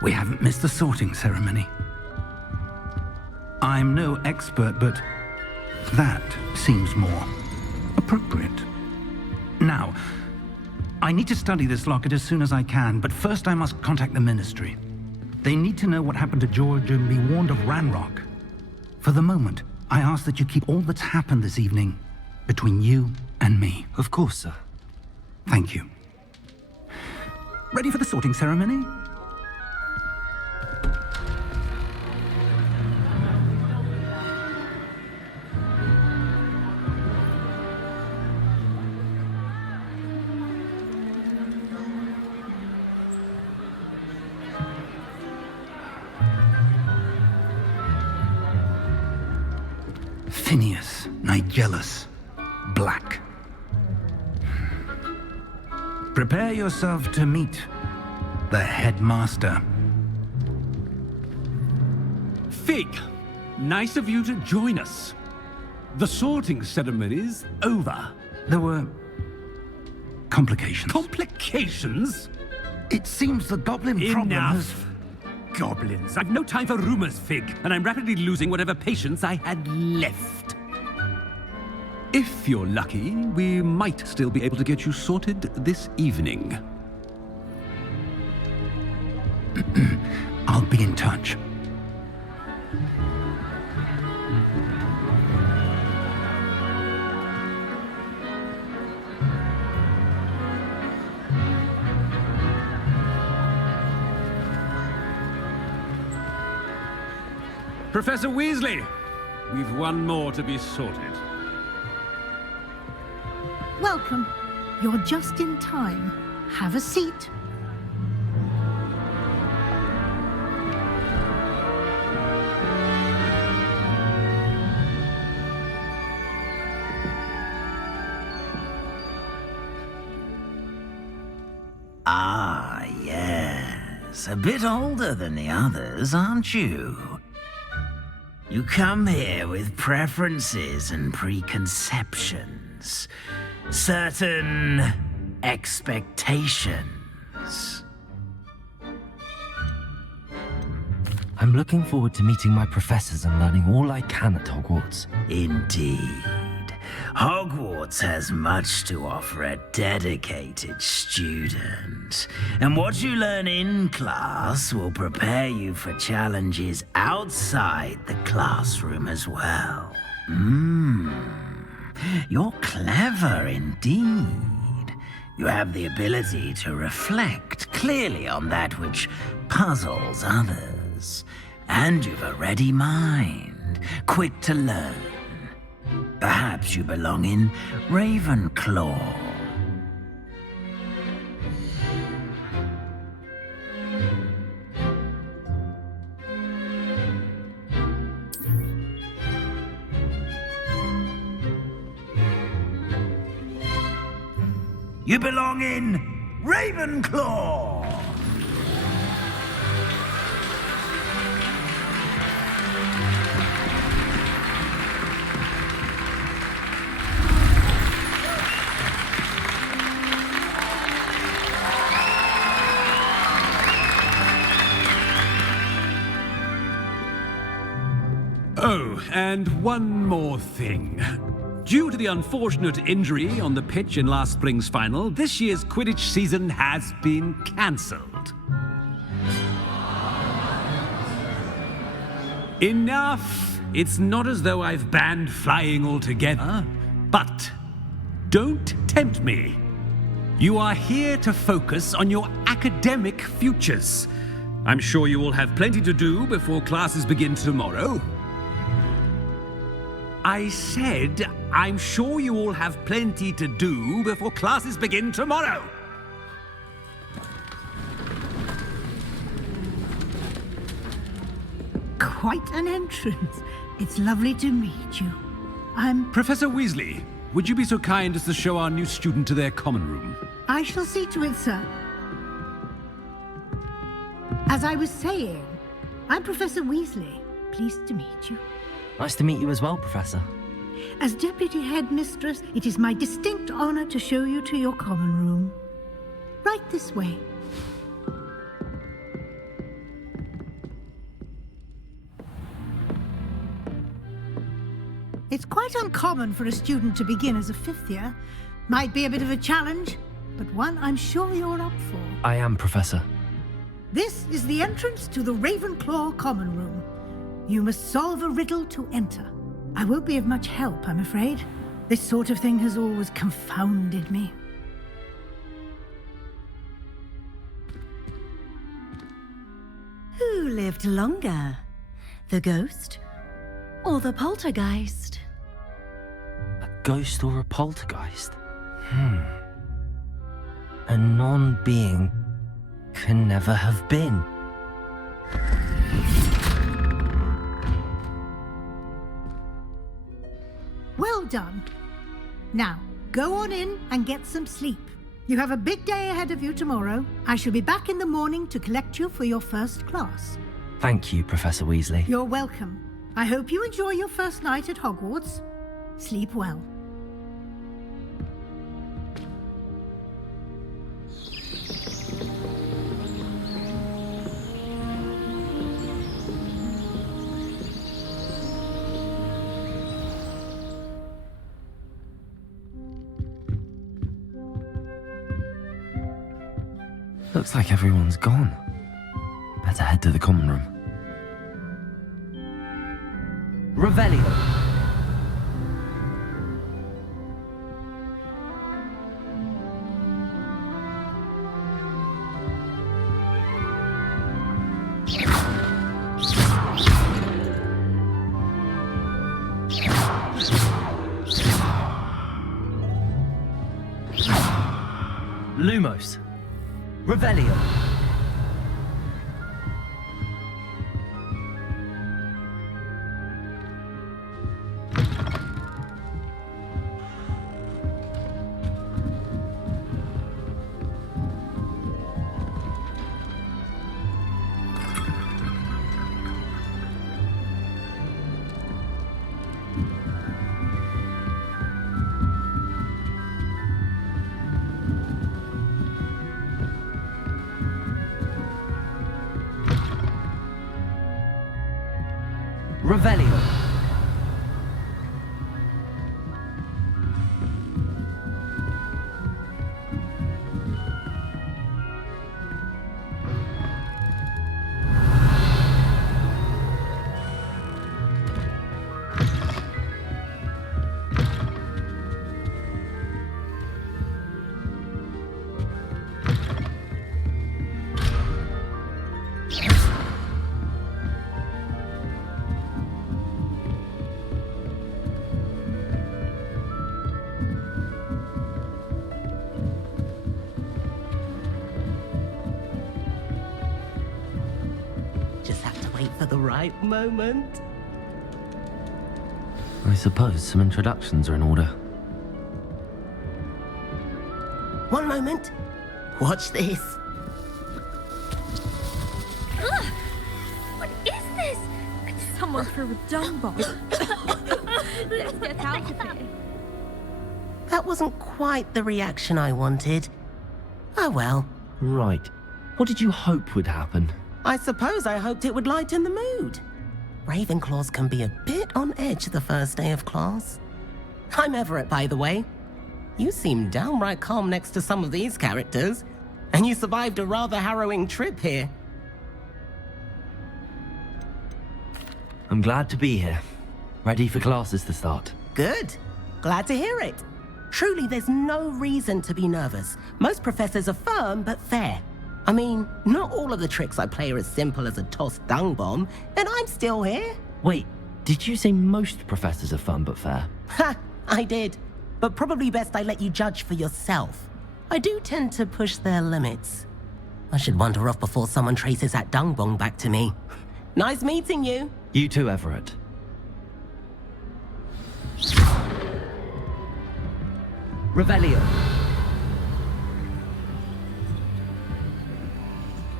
We haven't missed the sorting ceremony. I'm no expert, but that seems more appropriate. Now, I need to study this locket as soon as I can, but first I must contact the Ministry. They need to know what happened to George and be warned of Ranrock. For the moment, I ask that you keep all that's happened this evening between you and me. Of course, sir. Thank you. Ready for the sorting ceremony? Phineas, Nigellus, Black. Prepare yourself to meet the headmaster. Fig, nice of you to join us. The sorting ceremony's over. There were complications. Complications? It seems the goblin problem has... Enough! Goblins. I've no time for rumors, Fig, and I'm rapidly losing whatever patience I had left. If you're lucky, we might still be able to get you sorted this evening. I'll be in touch. Professor Weasley, we've one more to be sorted. Welcome. You're just in time. Have a seat. Ah, yes. A bit older than the others, aren't you? You come here with preferences and preconceptions. Certain expectations. I'm looking forward to meeting my professors and learning all I can at Hogwarts. Indeed. Hogwarts has much to offer a dedicated student. And what you learn in class will prepare you for challenges outside the classroom as well. You're clever indeed. You have the ability to reflect clearly on that which puzzles others. And you've a ready mind, quick to learn. Perhaps you belong in Ravenclaw. You belong in Ravenclaw! Oh, and one more thing. Due to the unfortunate injury on the pitch in last spring's final, this year's Quidditch season has been cancelled. Enough! It's not as though I've banned flying altogether, but don't tempt me. You are here to focus on your academic futures. I'm sure you will have plenty to do before classes begin tomorrow. I said, I'm sure you all have plenty to do before classes begin tomorrow. Quite an entrance. It's lovely to meet you. I'm... Professor Weasley, would you be so kind as to show our new student to their common room? I shall see to it, sir. As I was saying, I'm Professor Weasley. Pleased to meet you. Nice to meet you as well, Professor. As Deputy Headmistress, it is my distinct honor to show you to your common room. Right this way. It's quite uncommon for a student to begin as a fifth year. Might be a bit of a challenge, but one I'm sure you're up for. I am, Professor. This is the entrance to the Ravenclaw Common Room. You must solve a riddle to enter. I won't be of much help, I'm afraid. This sort of thing has always confounded me. Who lived longer? The ghost or the poltergeist? A ghost or a poltergeist? A non-being can never have been. Well done. Now, go on in and get some sleep. You have a big day ahead of you tomorrow. I shall be back in the morning to collect you for your first class. Thank you, Professor Weasley. You're welcome. I hope you enjoy your first night at Hogwarts. Sleep well. Looks like everyone's gone. Better head to the common room. Revelio. Lumos. Revelio. Revelio. Just have to wait for the right moment. I suppose some introductions are in order. One moment. Watch this. Ugh! What is this? Someone threw a dung bomb. Let's get out of here. That wasn't quite the reaction I wanted. Oh well. Right. What did you hope would happen? I suppose I hoped it would lighten the mood. Ravenclaws can be a bit on edge the first day of class. I'm Everett, by the way. You seem downright calm next to some of these characters, and you survived a rather harrowing trip here. I'm glad to be here. Ready for classes to start. Good. Glad to hear it. Truly, there's no reason to be nervous. Most professors are firm but fair. I mean, not all of the tricks I play are as simple as a tossed dung bomb, and I'm still here. Wait, did you say most professors are fun but fair? Ha! I did. But probably best I let you judge for yourself. I do tend to push their limits. I should wander off before someone traces that dung bomb back to me. Nice meeting you. You too, Everett. Revelio.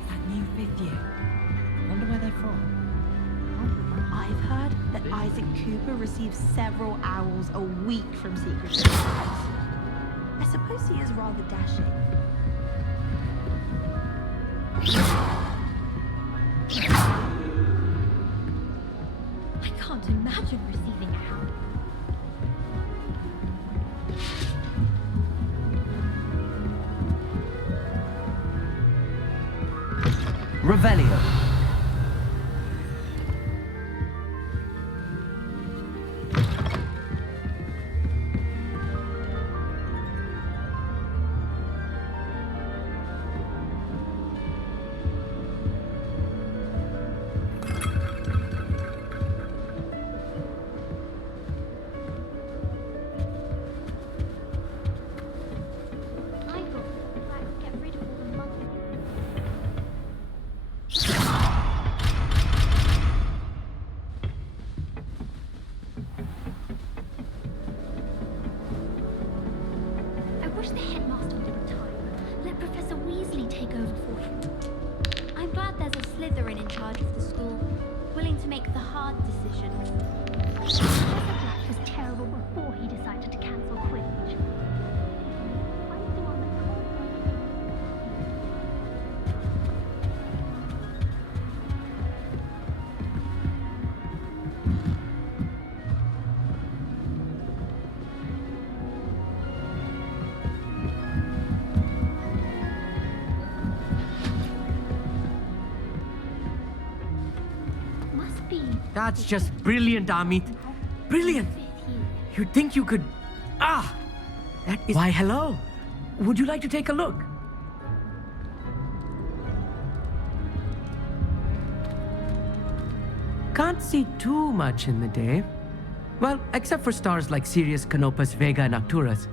That new fifth year. Wonder where they're from. I've heard that Isaac Cooper receives several owls a week from Secret Societies. I suppose he is rather dashing. I can't imagine receiving a owl. Revelio. I wish the headmaster would retire. Let Professor Weasley take over for him. I'm glad there's a Slytherin in charge of the school, willing to make the hard decisions. Professor Black was terrible before he decided to cancel Quidditch. I'm still on the must be. That's just brilliant, Amit. Brilliant. You'd think you could... Ah! That is... Why, hello. Would you like to take a look? Can't see too much in the day. Well, except for stars like Sirius, Canopus, Vega, and Arcturus.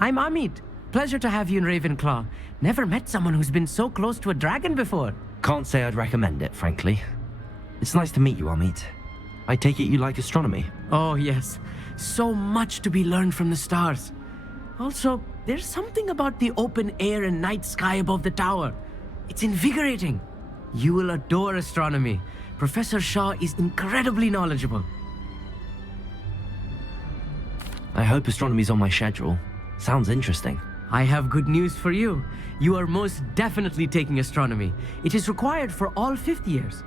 I'm Amit. Pleasure to have you in Ravenclaw. Never met someone who's been so close to a dragon before. Can't say I'd recommend it, frankly. It's nice to meet you, Amit. I take it you like astronomy. Oh, yes. So much to be learned from the stars. Also, there's something about the open air and night sky above the tower. It's invigorating. You will adore astronomy. Professor Shaw is incredibly knowledgeable. I hope astronomy's on my schedule. Sounds interesting. I have good news for you. You are most definitely taking astronomy. It is required for all fifth years.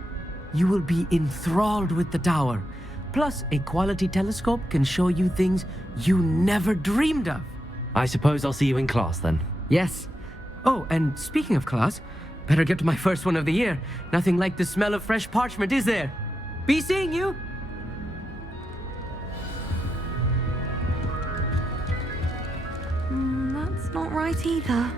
You will be enthralled with the tower. Plus, a quality telescope can show you things you never dreamed of. I suppose I'll see you in class then. Yes. Oh, and speaking of class, better get to my first one of the year. Nothing like the smell of fresh parchment, is there? Be seeing you! That's not right either.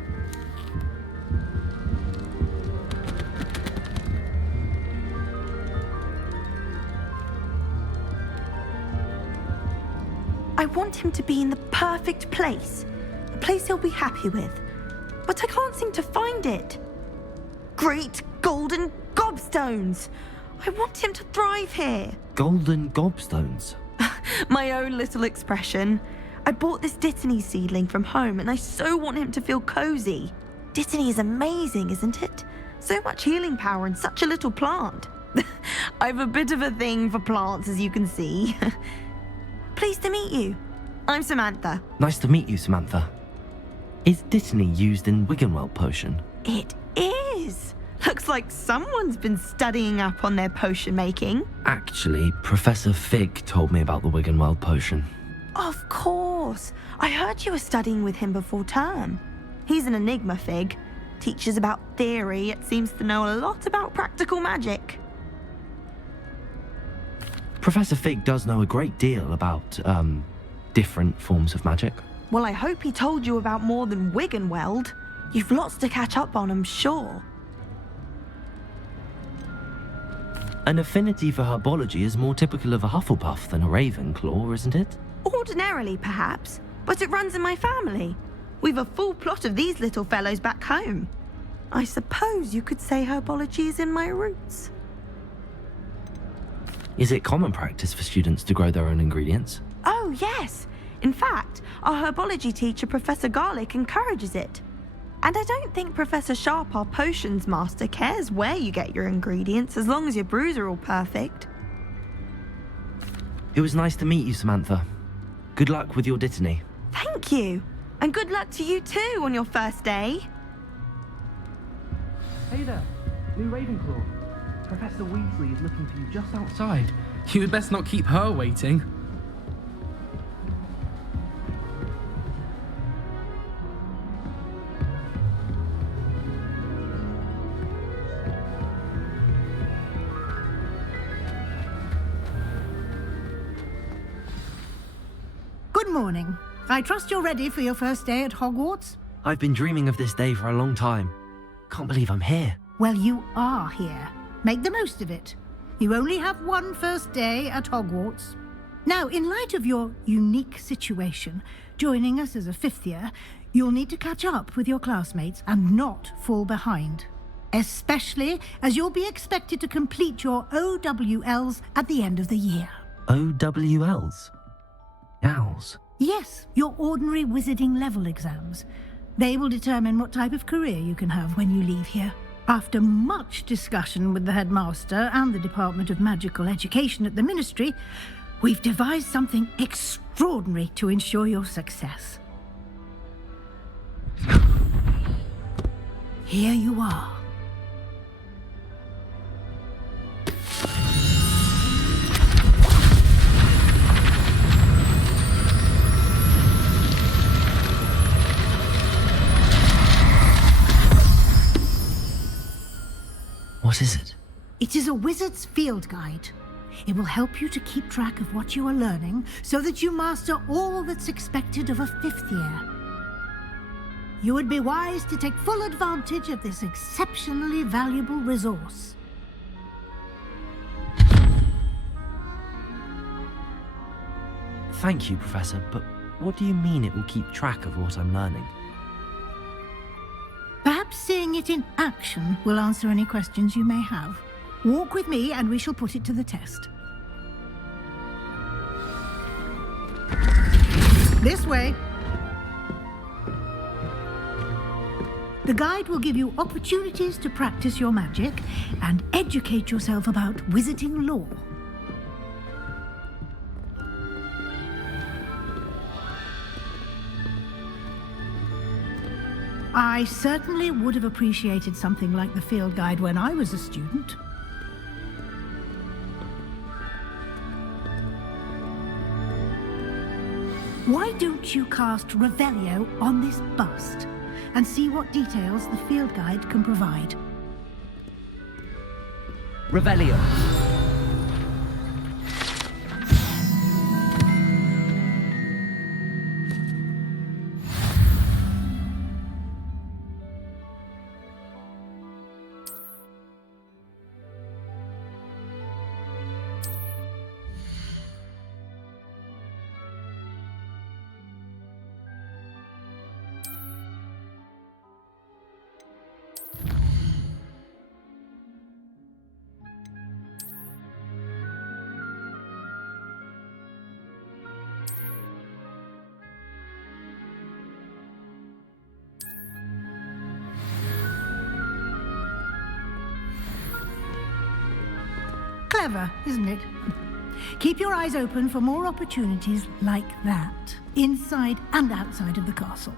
I want him to be in the perfect place. A place he'll be happy with. But I can't seem to find it. Great golden gobstones! I want him to thrive here. Golden gobstones. My own little expression. I bought this Dittany seedling from home and I so want him to feel cozy. Dittany is amazing, isn't it? So much healing power in such a little plant. I've a bit of a thing for plants, as you can see. Pleased to meet you. I'm Samantha. Nice to meet you, Samantha. Is Dittany used in Wiggenweld potion? It is. Looks like someone's been studying up on their potion making. Actually, Professor Fig told me about the Wiggenweld potion. Of course. I heard you were studying with him before term. He's an enigma, Fig. Teaches about theory, yet seems to know a lot about practical magic. Professor Fig does know a great deal about, different forms of magic. Well, I hope he told you about more than Wiggenweld. You've lots to catch up on, I'm sure. An affinity for herbology is more typical of a Hufflepuff than a Ravenclaw, isn't it? Ordinarily, perhaps, but it runs in my family. We've a full plot of these little fellows back home. I suppose you could say herbology is in my roots. Is it common practice for students to grow their own ingredients? Oh, yes. In fact, our herbology teacher, Professor Garlick, encourages it. And I don't think Professor Sharp, our potions master, cares where you get your ingredients as long as your brews are all perfect. It was nice to meet you, Samantha. Good luck with your Dittany. Thank you. And good luck to you too on your first day. Hey there, new Ravenclaw. Professor Weasley is looking for you just outside. You'd best not keep her waiting. Good morning. I trust you're ready for your first day at Hogwarts? I've been dreaming of this day for a long time. Can't believe I'm here. Well, you are here. Make the most of it. You only have one first day at Hogwarts. Now, in light of your unique situation, joining us as a fifth year, you'll need to catch up with your classmates and not fall behind. Especially as you'll be expected to complete your OWLs at the end of the year. OWLs? Owls? Yes, your ordinary wizarding level exams. They will determine what type of career you can have when you leave here. After much discussion with the headmaster and the Department of Magical Education at the Ministry, we've devised something extraordinary to ensure your success. Here you are. What is it? It is a wizard's field guide. It will help you to keep track of what you are learning so that you master all that's expected of a fifth year. You would be wise to take full advantage of this exceptionally valuable resource. Thank you, Professor, but what do you mean it will keep track of what I'm learning? Perhaps seeing it in action will answer any questions you may have. Walk with me and we shall put it to the test. This way. The guide will give you opportunities to practice your magic and educate yourself about wizarding lore. I certainly would have appreciated something like the field guide when I was a student. Why don't you cast Revelio on this bust and see what details the field guide can provide? Revelio. Clever, isn't it? Keep your eyes open for more opportunities like that, inside and outside of the castle.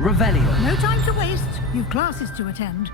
Revelio. No time to waste. You've classes to attend.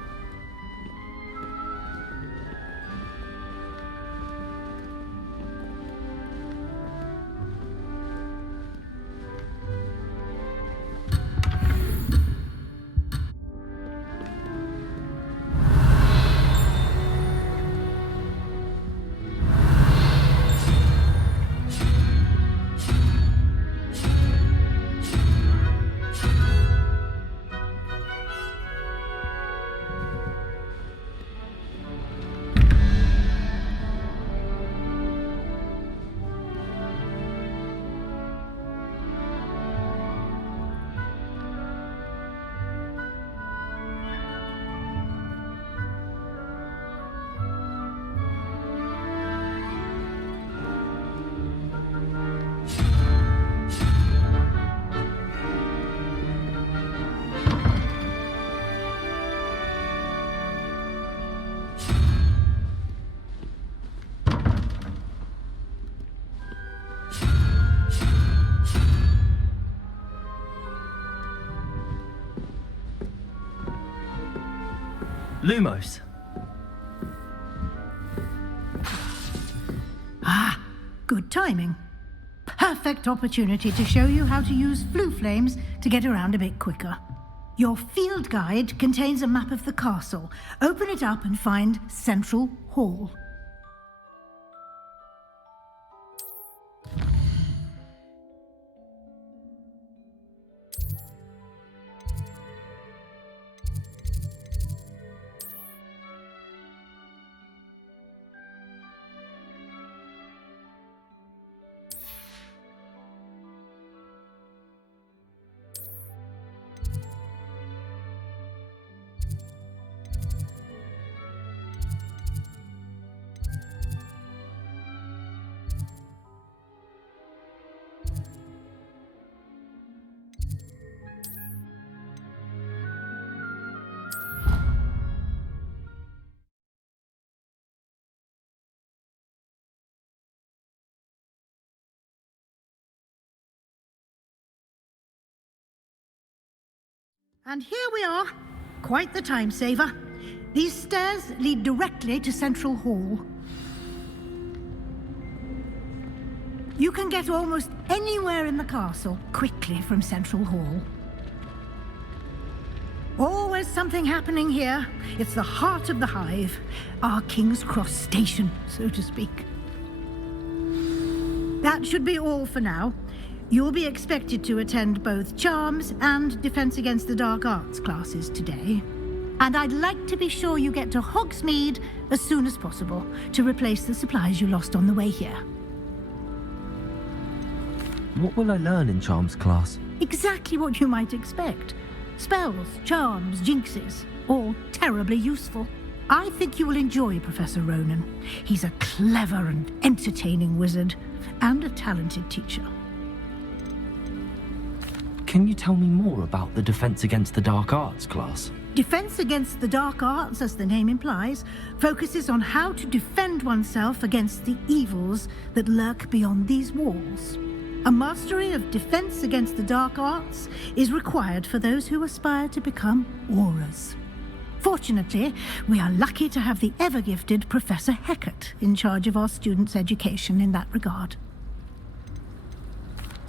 Lumos. Ah, good timing. Perfect opportunity to show you how to use flue flames to get around a bit quicker. Your field guide contains a map of the castle. Open it up and find Central Hall. And here we are. Quite the time saver. These stairs lead directly to Central Hall. You can get almost anywhere in the castle quickly from Central Hall. Always something happening here. It's the heart of the hive. Our King's Cross station, so to speak. That should be all for now. You'll be expected to attend both Charms and Defense Against the Dark Arts classes today. And I'd like to be sure you get to Hogsmeade as soon as possible to replace the supplies you lost on the way here. What will I learn in Charms class? Exactly what you might expect. Spells, charms, jinxes, all terribly useful. I think you will enjoy Professor Ronan. He's a clever and entertaining wizard, and a talented teacher. Can you tell me more about the Defense Against the Dark Arts class? Defense Against the Dark Arts, as the name implies, focuses on how to defend oneself against the evils that lurk beyond these walls. A mastery of Defense Against the Dark Arts is required for those who aspire to become Aurors. Fortunately, we are lucky to have the ever-gifted Professor Hecat in charge of our students' education in that regard.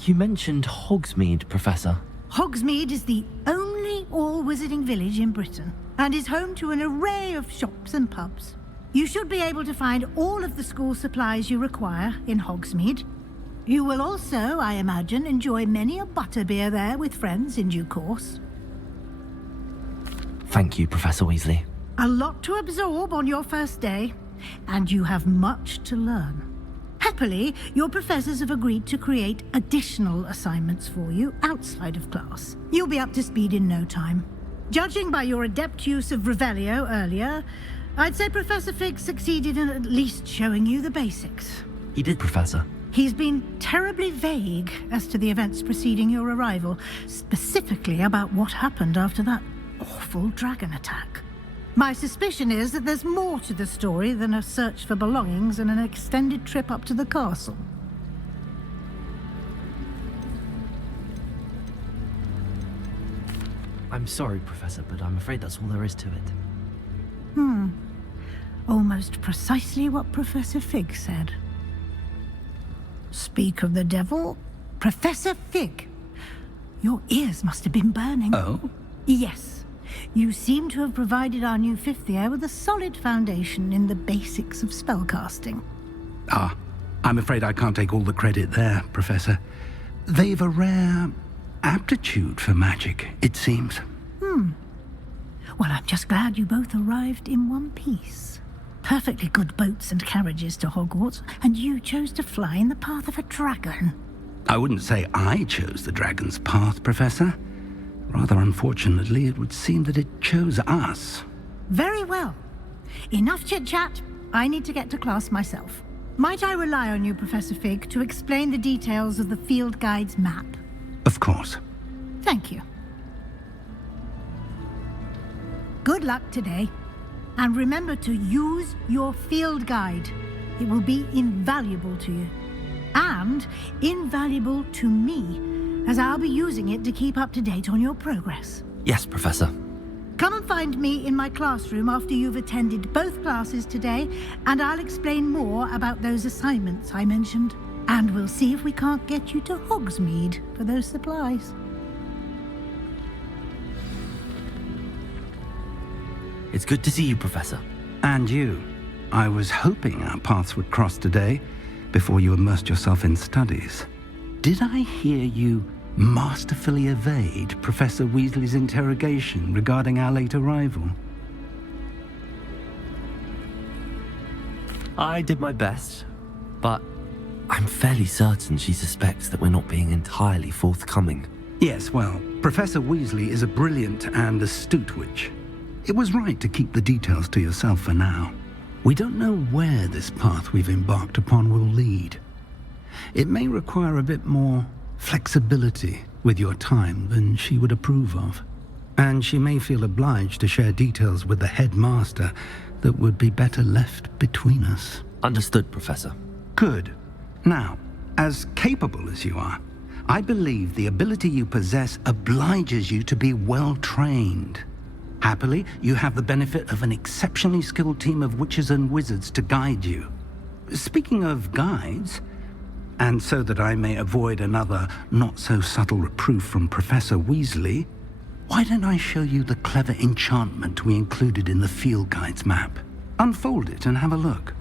You mentioned Hogsmeade, Professor. Hogsmeade is the only all-wizarding village in Britain and is home to an array of shops and pubs. You should be able to find all of the school supplies you require in Hogsmeade. You will also, I imagine, enjoy many a butterbeer there with friends in due course. Thank you, Professor Weasley. A lot to absorb on your first day, and you have much to learn. Happily, your professors have agreed to create additional assignments for you outside of class. You'll be up to speed in no time. Judging by your adept use of Revelio earlier, I'd say Professor Fig succeeded in at least showing you the basics. He did, Professor. He's been terribly vague as to the events preceding your arrival, specifically about what happened after that awful dragon attack. My suspicion is that there's more to the story than a search for belongings and an extended trip up to the castle. I'm sorry, Professor, but I'm afraid that's all there is to it. Almost precisely what Professor Fig said. Speak of the devil, Professor Fig. Your ears must have been burning. Oh? Yes. You seem to have provided our new fifth year with a solid foundation in the basics of spellcasting. Ah, I'm afraid I can't take all the credit there, Professor. They've a rare aptitude for magic, it seems. Well, I'm just glad you both arrived in one piece. Perfectly good boats and carriages to Hogwarts, and you chose to fly in the path of a dragon. I wouldn't say I chose the dragon's path, Professor. Rather unfortunately, it would seem that it chose us. Very well. Enough chit-chat. I need to get to class myself. Might I rely on you, Professor Fig, to explain the details of the field guide's map? Of course. Thank you. Good luck today. And remember to use your field guide. It will be invaluable to you. And invaluable to me, as I'll be using it to keep up to date on your progress. Yes, Professor. Come and find me in my classroom after you've attended both classes today, and I'll explain more about those assignments I mentioned. And we'll see if we can't get you to Hogsmeade for those supplies. It's good to see you, Professor. And you. I was hoping our paths would cross today, before you immersed yourself in studies. Did I hear you masterfully evade Professor Weasley's interrogation regarding our late arrival? I did my best, but I'm fairly certain she suspects that we're not being entirely forthcoming. Yes, well, Professor Weasley is a brilliant and astute witch. It was right to keep the details to yourself for now. We don't know where this path we've embarked upon will lead. It may require a bit more flexibility with your time than she would approve of. And she may feel obliged to share details with the headmaster that would be better left between us. Understood, Professor. Good. Now, as capable as you are, I believe the ability you possess obliges you to be well trained. Happily, you have the benefit of an exceptionally skilled team of witches and wizards to guide you. Speaking of guides, and so that I may avoid another not-so-subtle reproof from Professor Weasley, why don't I show you the clever enchantment we included in the field guide's map? Unfold it and have a look.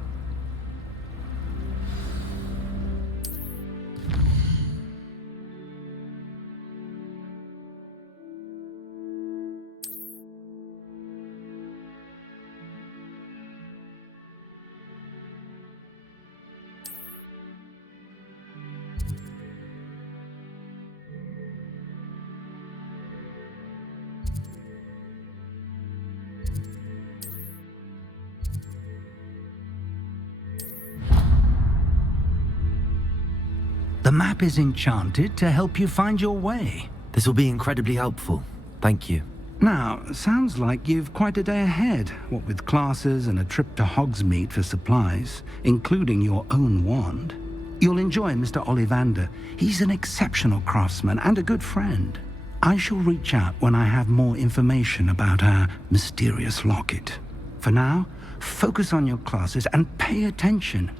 The map is enchanted to help you find your way. This will be incredibly helpful. Thank you. Now, sounds like you've quite a day ahead, what with classes and a trip to Hogsmeade for supplies, including your own wand. You'll enjoy Mr. Ollivander. He's an exceptional craftsman and a good friend. I shall reach out when I have more information about our mysterious locket. For now, focus on your classes and pay attention.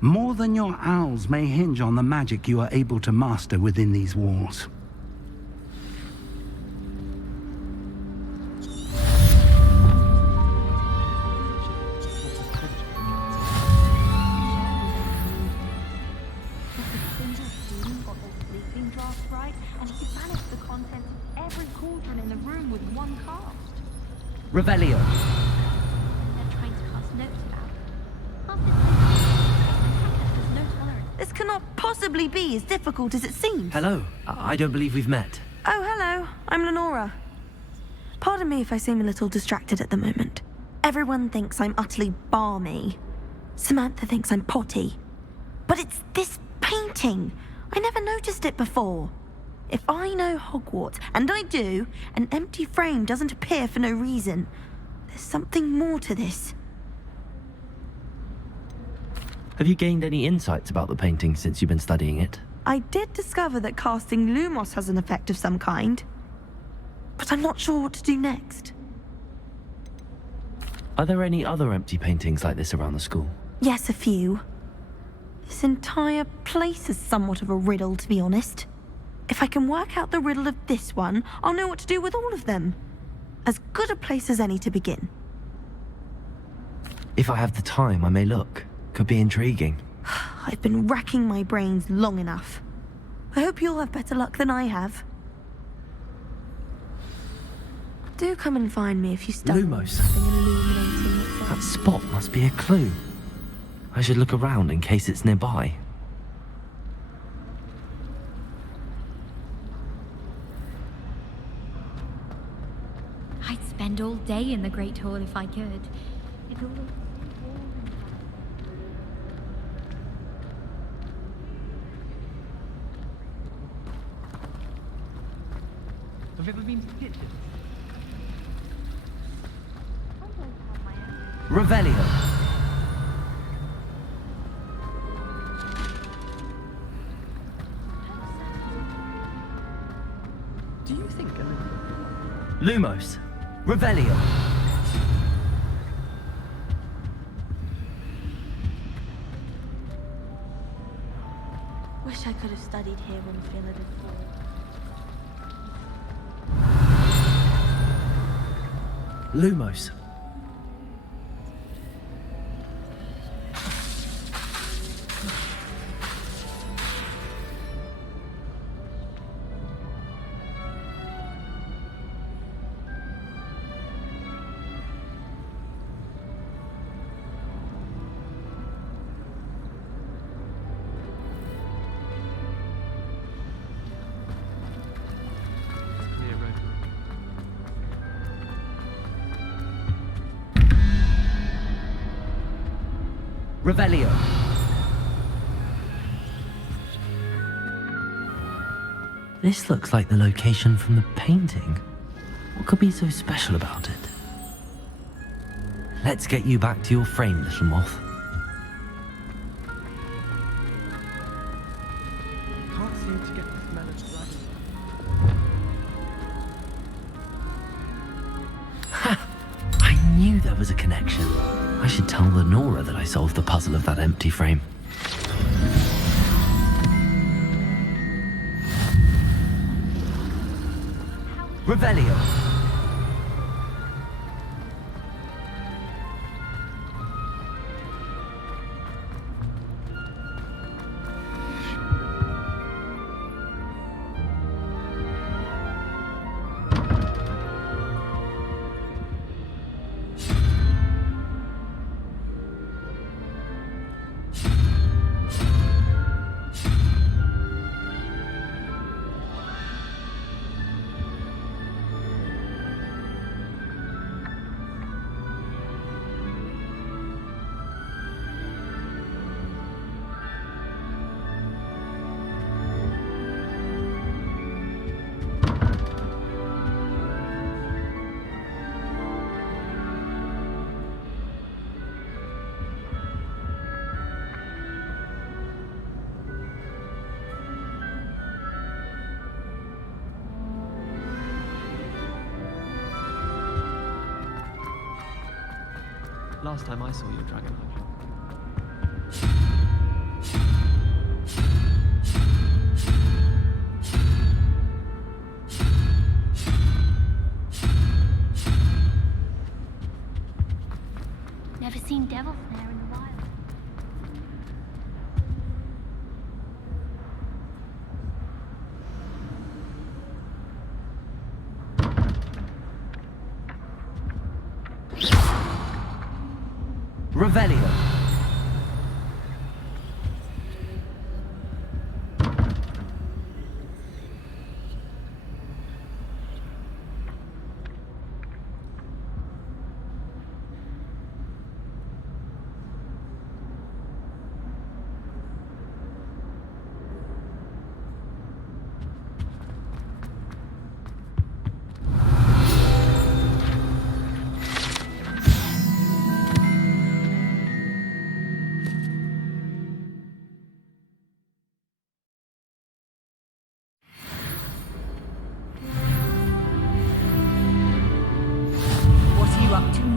More than your owls may hinge on the magic you are able to master within these walls. Revelio. They're trying to cast notes about. After there's no tolerance. This cannot possibly be as difficult as it seems. Hello. I don't believe we've met. Oh, hello. I'm Lenora. Pardon me if I seem a little distracted at the moment. Everyone thinks I'm utterly balmy. Samantha thinks I'm potty. But it's this painting. I never noticed it before. If I know Hogwarts, and I do, an empty frame doesn't appear for no reason. There's something more to this. Have you gained any insights about the painting since you've been studying it? I did discover that casting Lumos has an effect of some kind. but I'm not sure what to do next. Are there any other empty paintings like this around the school? Yes, a few. This entire place is somewhat of a riddle, to be honest. If I can work out the riddle of this one, I'll know what to do with all of them. As good a place as any to begin. If I have the time, I may look. Could be intriguing. I've been racking my brains long enough. I hope you'll have better luck than I have. Do come and find me if you stumble on Lumos. something illuminating that's That spot must be a clue. I should look around in case it's nearby. I'd spend all day in the Great Hall if I could. It all looks so warm and Have you ever been to Kitchen? Revelio. Do you think a little... Lumos. Revelio. Wish I could have studied here when Philip had fallen. Lumos. Clear road. Revelio. This looks like the location from the painting. What could be so special about it? Let's get you back to your frame, little moth. Can't seem to get the smell of blood. I knew there was a connection. I should tell Lenora that I solved the puzzle of that empty frame. Revelio. Last time I saw your dragon hunter. Never seen devil snare in the wild. Revelio.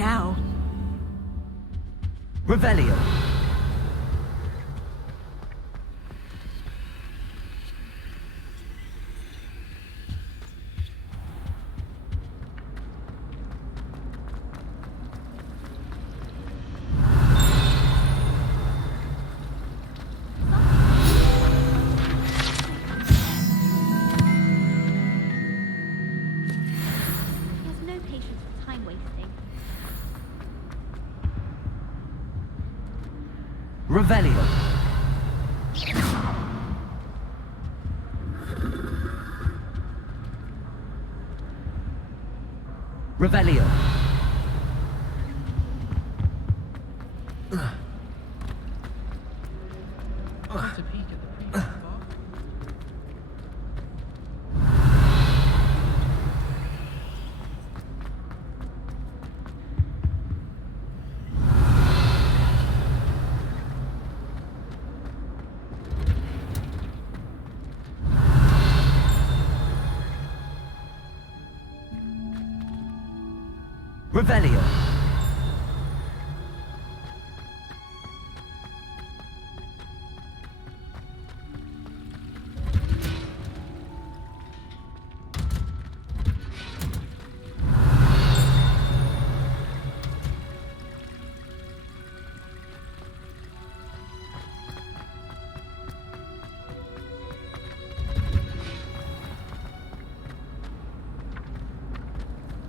now. Revelio. He has no patience for time wasting. Revelio. Revelio. Want a peek at the prefab bar? Revelio.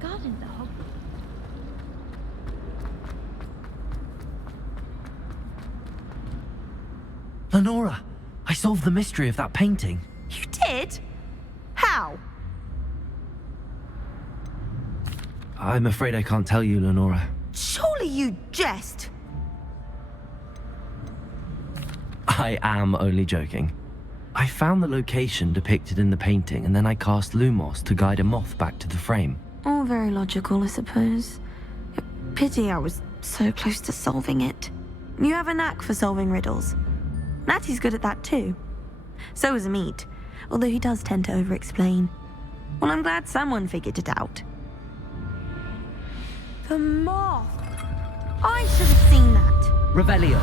Gardens at Hogwarts. Lenora, I solved the mystery of that painting. You did? How? I'm afraid I can't tell you, Lenora. Surely you jest. I am only joking. I found the location depicted in the painting, and then I cast Lumos to guide a moth back to the frame. All very logical, I suppose. Pity I was so close to solving it. You have a knack for solving riddles. Natty's good at that too. So is Amit, although he does tend to over-explain. Well, I'm glad someone figured it out. The moth! I should have seen that. Revelio.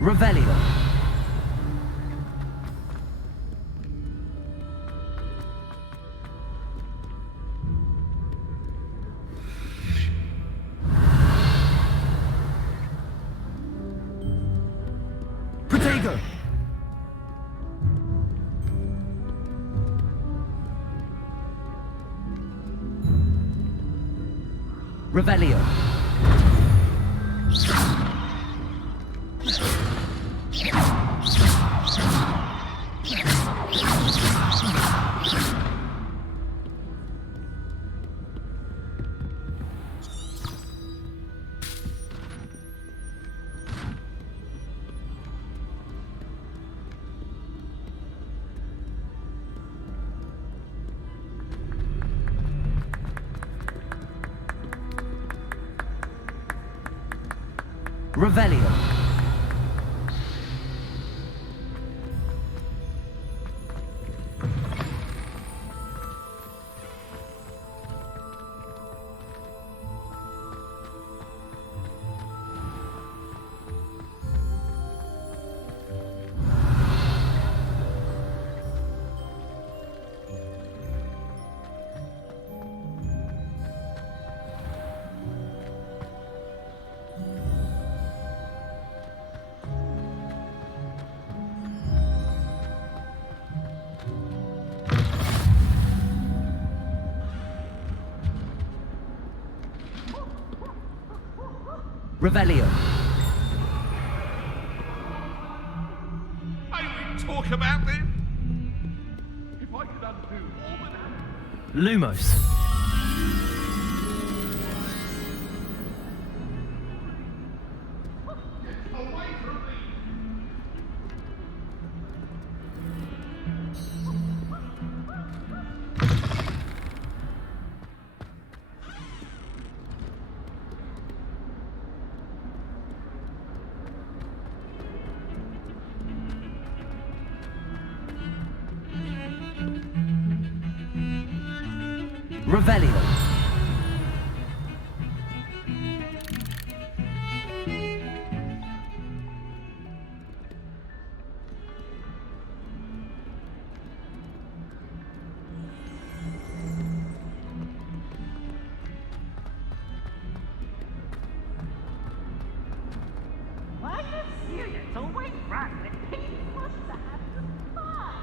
Revelio. Protego. Revelio. Revelio. Revelio. I will talk about them. If I could undo all that happened. Lumos. Away from me! Revelio. Why you serious? Always run with peace. Must have some fun.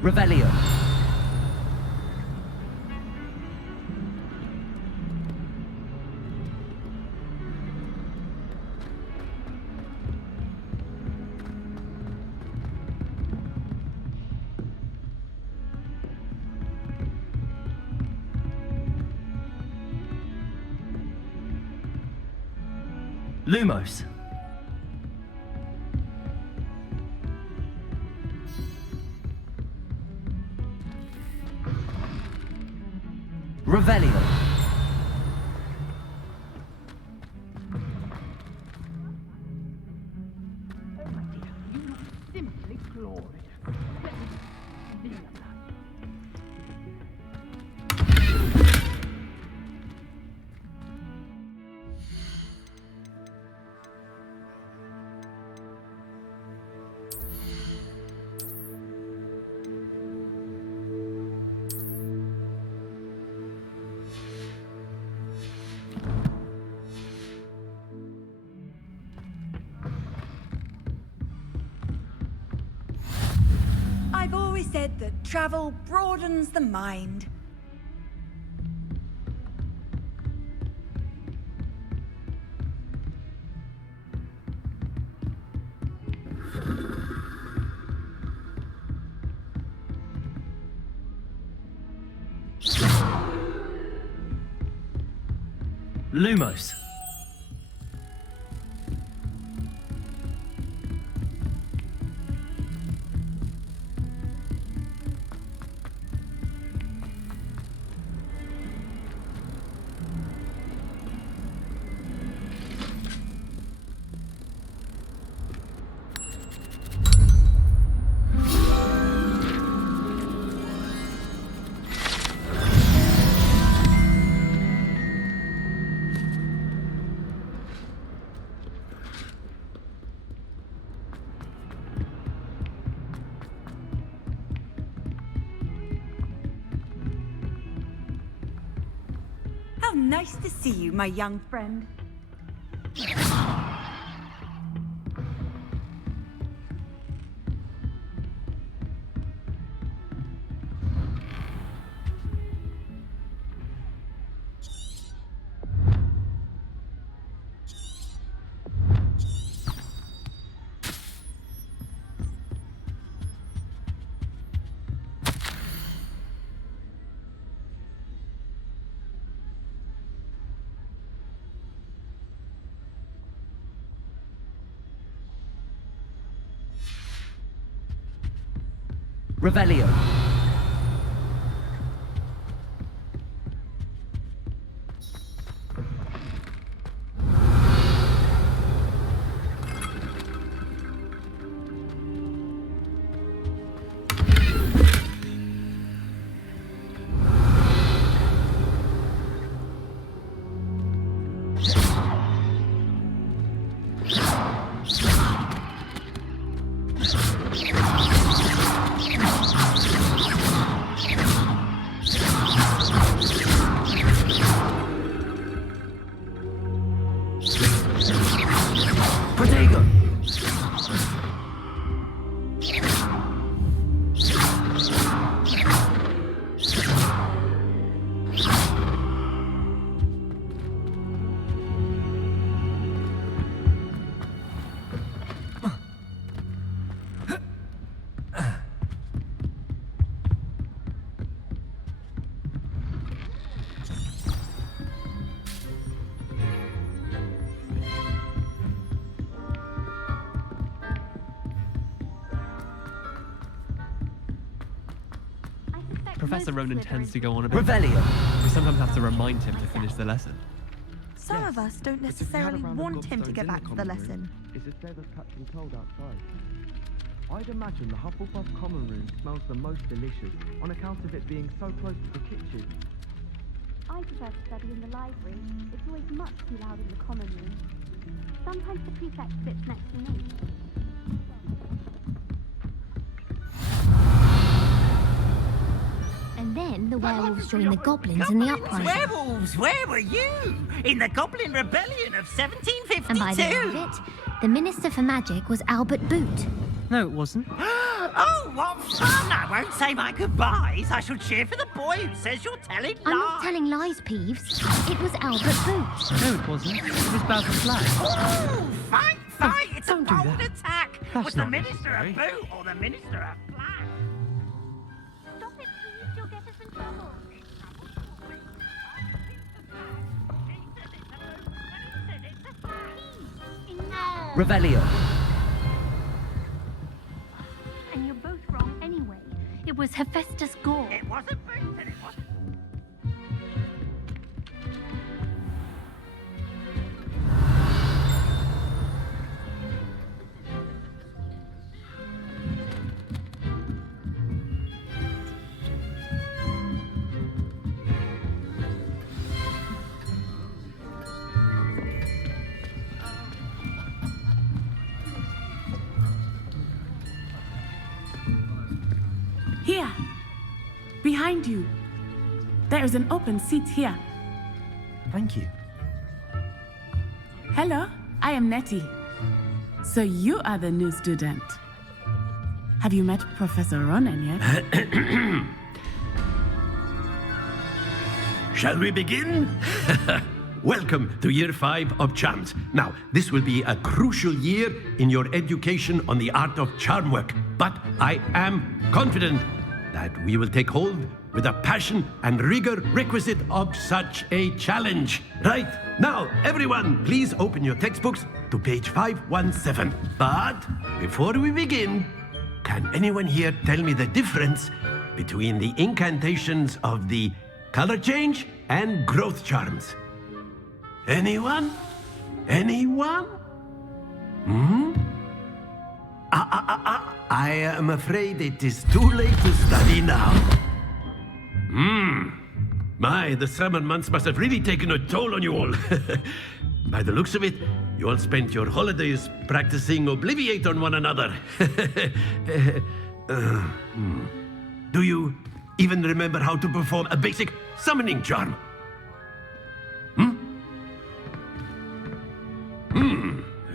Revelio. Lumos. Revelio. Oh, my dear, you look simply glorious. Let me feel that. I've always said that travel broadens the mind. Lumos. How nice to see you, my young friend. Revelio. Professor Ronan tends to go on a bit. Revelio. We sometimes have to remind him to finish the lesson. Some of us don't necessarily want him to get back to the lesson. It's a says catching cold outside. I'd imagine the Hufflepuff common room smells the most delicious on account of it being so close to the kitchen. I prefer to study in the library. It's always much too loud in the common room. Sometimes the prefect sits next to me. And then the werewolves joined the goblins in the uprising. Werewolves, where were you? In the Goblin Rebellion of 1752? And by the end of it, the Minister for Magic was Albert Boot. No, it wasn't. Oh, what fun! I won't say my goodbyes. I shall cheer for the boy who says you're telling lies. I'm not telling lies, Peeves. It was Albert Boot. No, it wasn't. It was Basil Flack. Oh, fight! It's a don't do bold that. attack! That's Was the not Minister a necessary. boot or the Minister a flag? Stop it, Peeves. You'll get us in trouble. Revelio. And you're both wrong anyway. It was Hephaestus Gore. It wasn't boot and it wasn't... Here, behind you. There is an open seat here. Thank you. Hello, I am Nettie. So you are the new student. Have you met Professor Ronan yet? Shall we begin? Welcome to Year 5 of Charms. Now, this will be a crucial year in your education on the art of charm work, but I am confident that we will take hold with the passion and rigor requisite of such a challenge. Right, now, everyone, please open your textbooks to page 517. But before we begin, can anyone here tell me the difference between the incantations of the color change and growth charms? Anyone? Anyone? I am afraid it is too late to study now. My, the summer months must have really taken a toll on you all. By the looks of it, you all spent your holidays practicing Obliviate on one another. Do you even remember how to perform a basic summoning charm?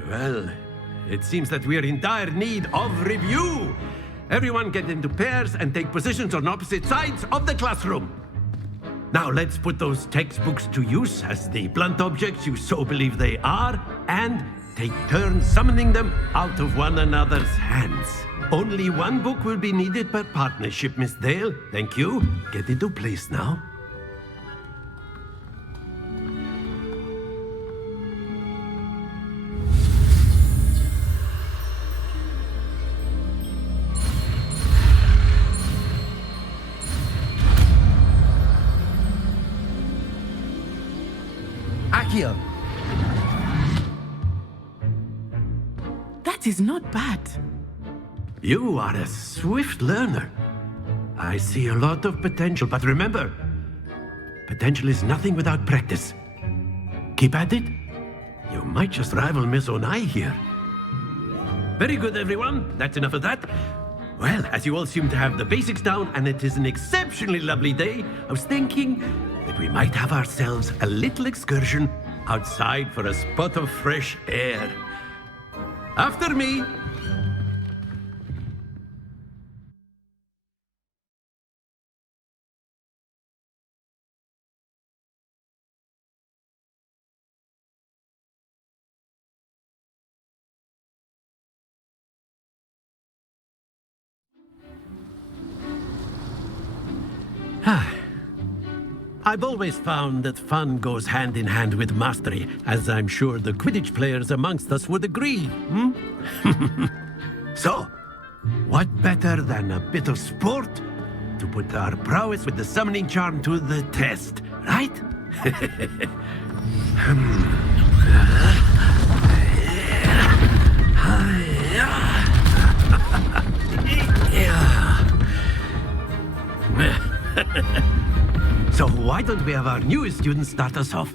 Well, it seems that we are in dire need of review. Everyone get into pairs and take positions on opposite sides of the classroom. Now let's put those textbooks to use as the blunt objects you so believe they are, and take turns summoning them out of one another's hands. Only one book will be needed per partnership, Miss Dale. Thank you. Get into place now. Accio! That is not bad. You are a swift learner. I see a lot of potential, but remember, potential is nothing without practice. Keep at it. You might just rival Miss Onai here. Very good, everyone. That's enough of that. Well, as you all seem to have the basics down, and it is an exceptionally lovely day, I was thinking that we might have ourselves a little excursion outside for a spot of fresh air. After me. I've always found that fun goes hand in hand with mastery, as I'm sure the Quidditch players amongst us would agree. So, what better than a bit of sport to put our prowess with the summoning charm to the test, right? So why don't we have our newest student start us off?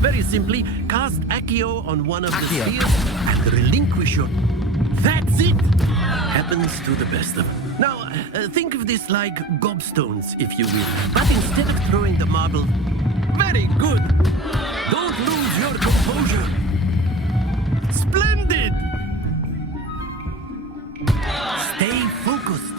Very simply, cast Accio on one of the spheres and relinquish your... That's it! Happens to the best of them. Now, think of this like gobstones, if you will. But instead of throwing the marble... Very good! Don't lose your composure! Splendid! Stay focused.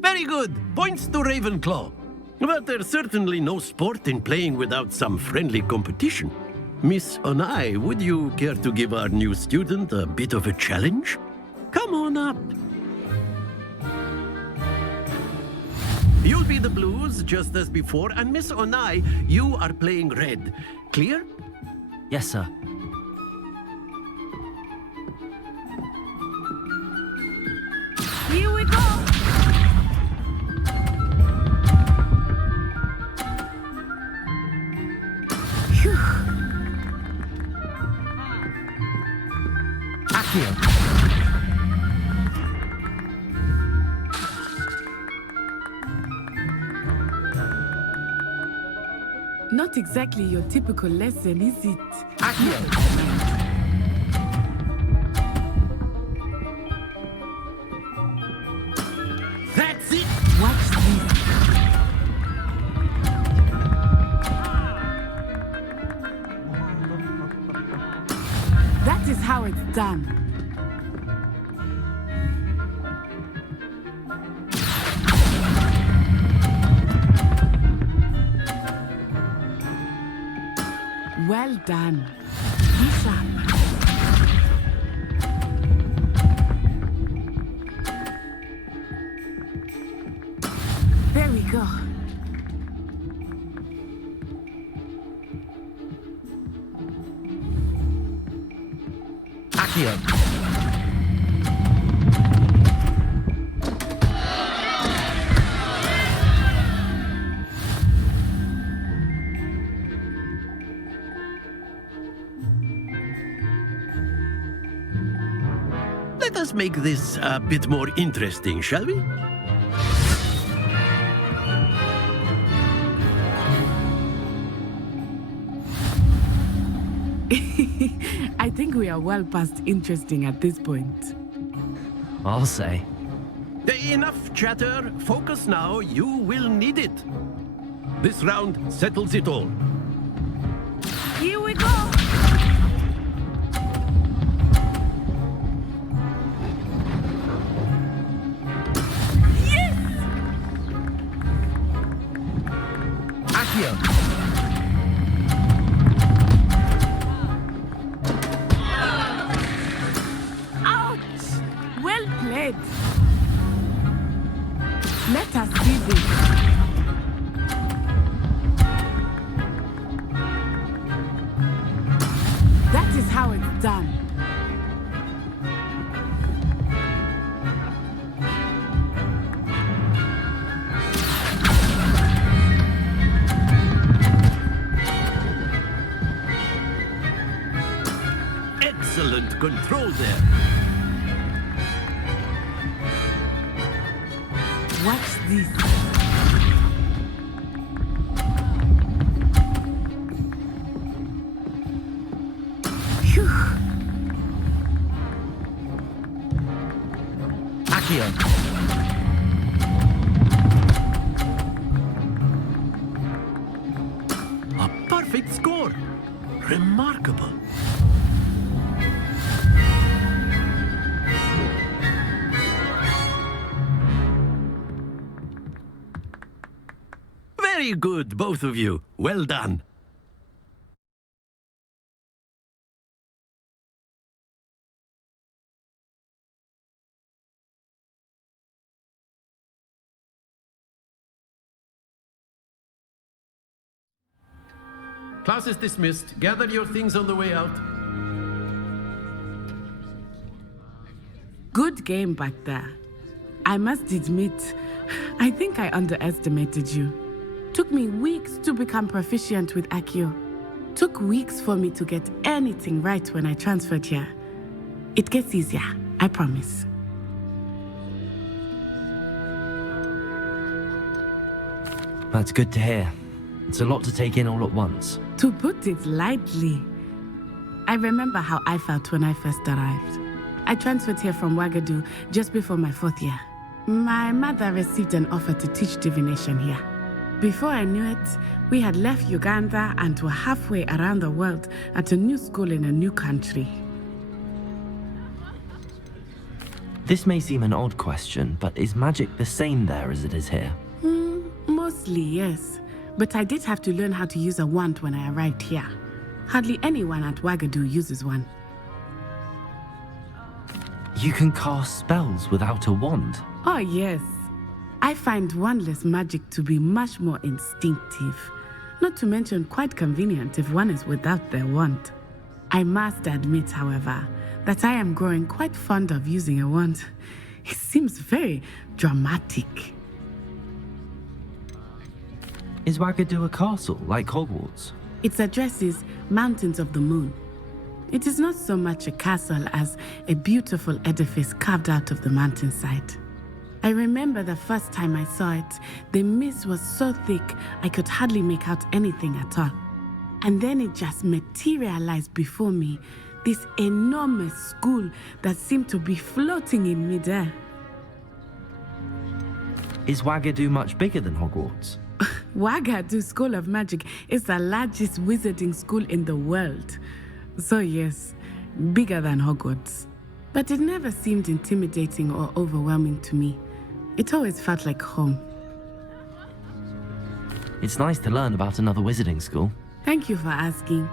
Very good. Points to Ravenclaw. But there's certainly no sport in playing without some friendly competition. Miss Onai, would you care to give our new student a bit of a challenge? Come on up. You'll be the blues, just as before, and Miss Onai, you are playing red. Clear? Yes, sir. Here we go! Phew. Accio! Not exactly your typical lesson, is it? Accio! That's it! Watch this. That is how it's done. Well done. Be sharp. There we go. Accio! Let us make this a bit more interesting, shall we? I think we are well past interesting at this point. I'll say. Enough chatter. Focus now. You will need it. This round settles it all. Here we go! Yes! Accio! Well played. Let us see this. That is how it's done. excellent control there. What's this? Phew. Accio. A perfect score. Remarkable. Very good, both of you. Well done. Class is dismissed. Gather your things on the way out. Good game back there. I must admit, I think I underestimated you. Took me weeks to become proficient with Accio. Took weeks for me to get anything right when I transferred here. It gets easier, I promise. That's good to hear. It's a lot to take in all at once. To put it lightly, I remember how I felt when I first arrived. I transferred here from Ouagadougou just before my 4th year. My mother received an offer to teach divination here. Before I knew it, we had left Uganda and were halfway around the world at a new school in a new country. This may seem an odd question, but is magic the same there as it is here? Mostly, yes. But I did have to learn how to use a wand when I arrived here. Hardly anyone at Ouagadougou uses one. You can cast spells without a wand? Oh, yes. I find wandless magic to be much more instinctive. Not to mention quite convenient if one is without their wand. I must admit, however, that I am growing quite fond of using a wand. It seems very dramatic. Is Ouagadougou a castle, like Hogwarts? Its address is Mountains of the Moon. It is not so much a castle as a beautiful edifice carved out of the mountainside. I remember the first time I saw it, the mist was so thick I could hardly make out anything at all. And then it just materialized before me, this enormous school that seemed to be floating in midair. Is Ouagadougou much bigger than Hogwarts? Ouagadougou School of Magic is the largest wizarding school in the world. So yes, bigger than Hogwarts. But it never seemed intimidating or overwhelming to me. It always felt like home. It's nice to learn about another wizarding school. Thank you for asking.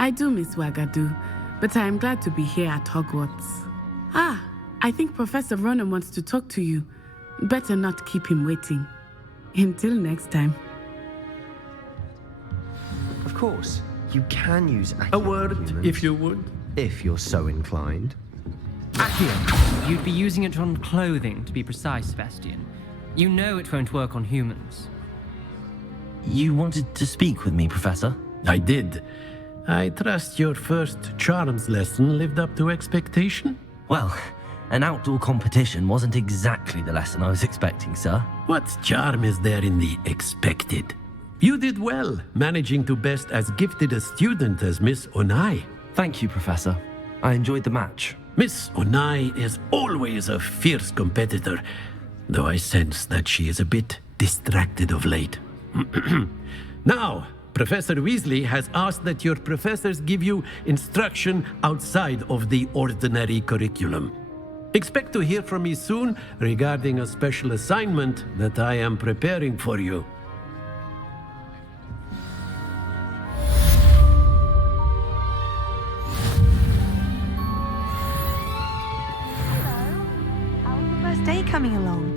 I do miss Ouagadougou, but I am glad to be here at Hogwarts. Ah, I think Professor Ronan wants to talk to you. Better not keep him waiting. Until next time. Of course, you can use Accio. A word, if you would. If you're so inclined. Accio. You'd be using it on clothing, to be precise, Sebastian. You know it won't work on humans. You wanted to speak with me, Professor? I did. I trust your first charms lesson lived up to expectation? Well, an outdoor competition wasn't exactly the lesson I was expecting, sir. What charm is there in the expected? You did well, managing to best as gifted a student as Miss Onai. Thank you, Professor. I enjoyed the match. Miss Onai is always a fierce competitor, though I sense that she is a bit distracted of late. Now, Professor Weasley has asked that your professors give you instruction outside of the ordinary curriculum. Expect to hear from me soon regarding a special assignment that I am preparing for you. How's the first day coming along?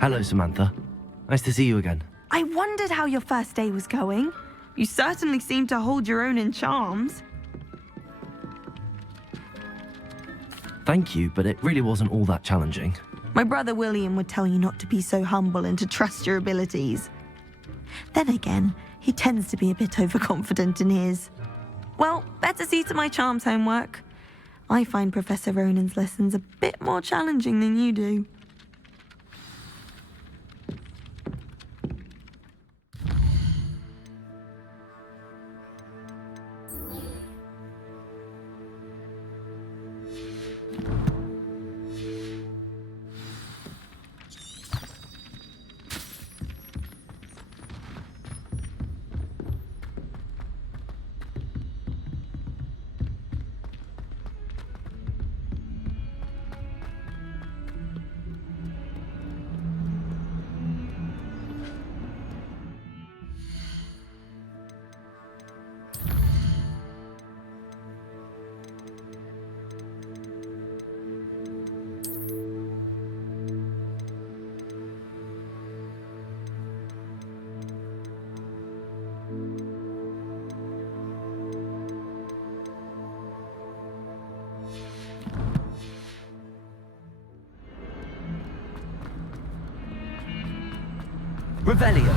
Hello, Samantha. Nice to see you again. I wondered how your first day was going. You certainly seem to hold your own in charms. Thank you, but it really wasn't all that challenging. My brother William would tell you not to be so humble and to trust your abilities. Then again, he tends to be a bit overconfident in his. Well, better see to my charms homework. I find Professor Ronan's lessons a bit more challenging than you do. Revelio.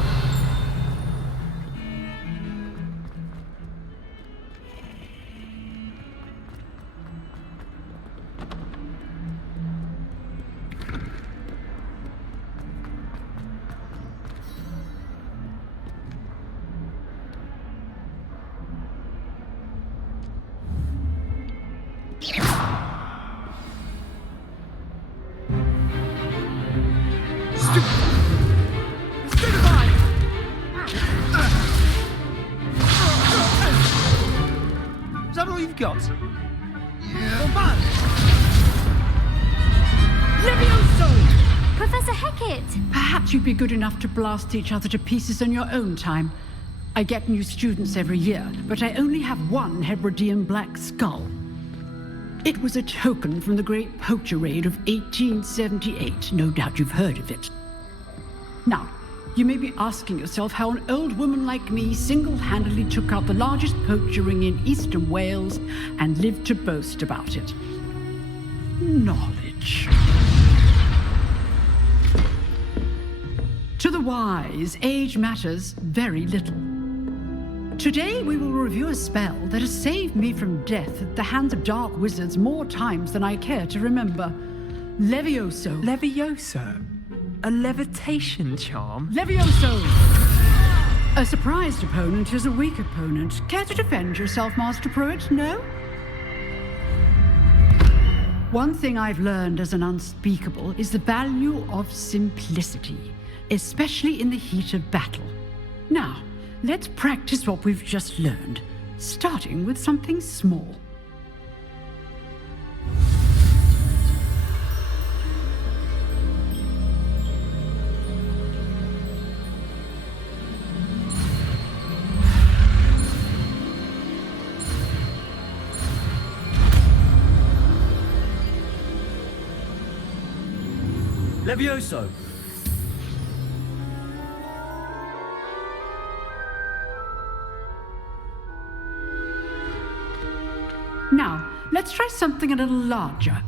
Is that all you've got? Levioso! Professor Hecat! Perhaps you'd be good enough to blast each other to pieces on your own time. I get new students every year, but I only have one Hebridean black skull. It was a token from the Great Poacher Raid of 1878. No doubt you've heard of it. Now, you may be asking yourself how an old woman like me single-handedly took out the largest poacher ring in eastern Wales and lived to boast about it. Knowledge. To the wise, age matters very little. Today we will review a spell that has saved me from death at the hands of dark wizards more times than I care to remember. Levioso. Levioso? A levitation charm? Levioso! A surprised opponent is a weak opponent. Care to defend yourself, Master Pruitt? No? One thing I've learned as an unspeakable is the value of simplicity, especially in the heat of battle. Now, let's practice what we've just learned, starting with something small. Levioso! Now, let's try something a little larger.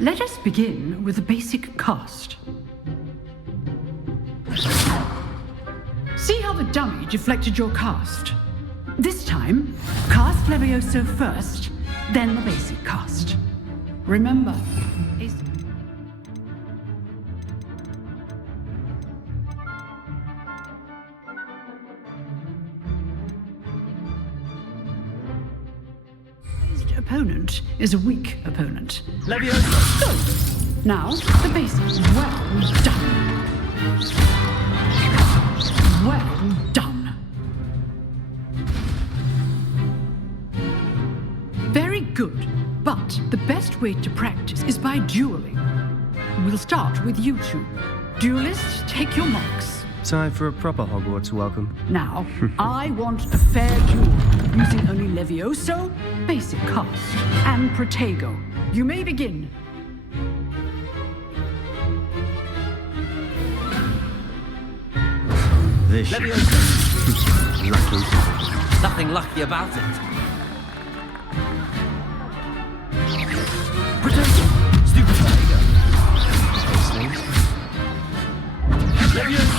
Let us begin with a basic cast. See how the dummy deflected your cast? This time, cast Levioso first, then the basic cast. Remember, opponent is a weak opponent. Levioso! So, now, the basics. Well done. Well done. Very good, but the best way to practice is by dueling. We'll start with you two. Duelists, take your marks. Time for a proper Hogwarts welcome. Now, I want a fair duel, using only Levioso, basic cast, and Protego. You may begin. this. Lucky. Nothing lucky about it. Protect! Stupid tiger! Levioso!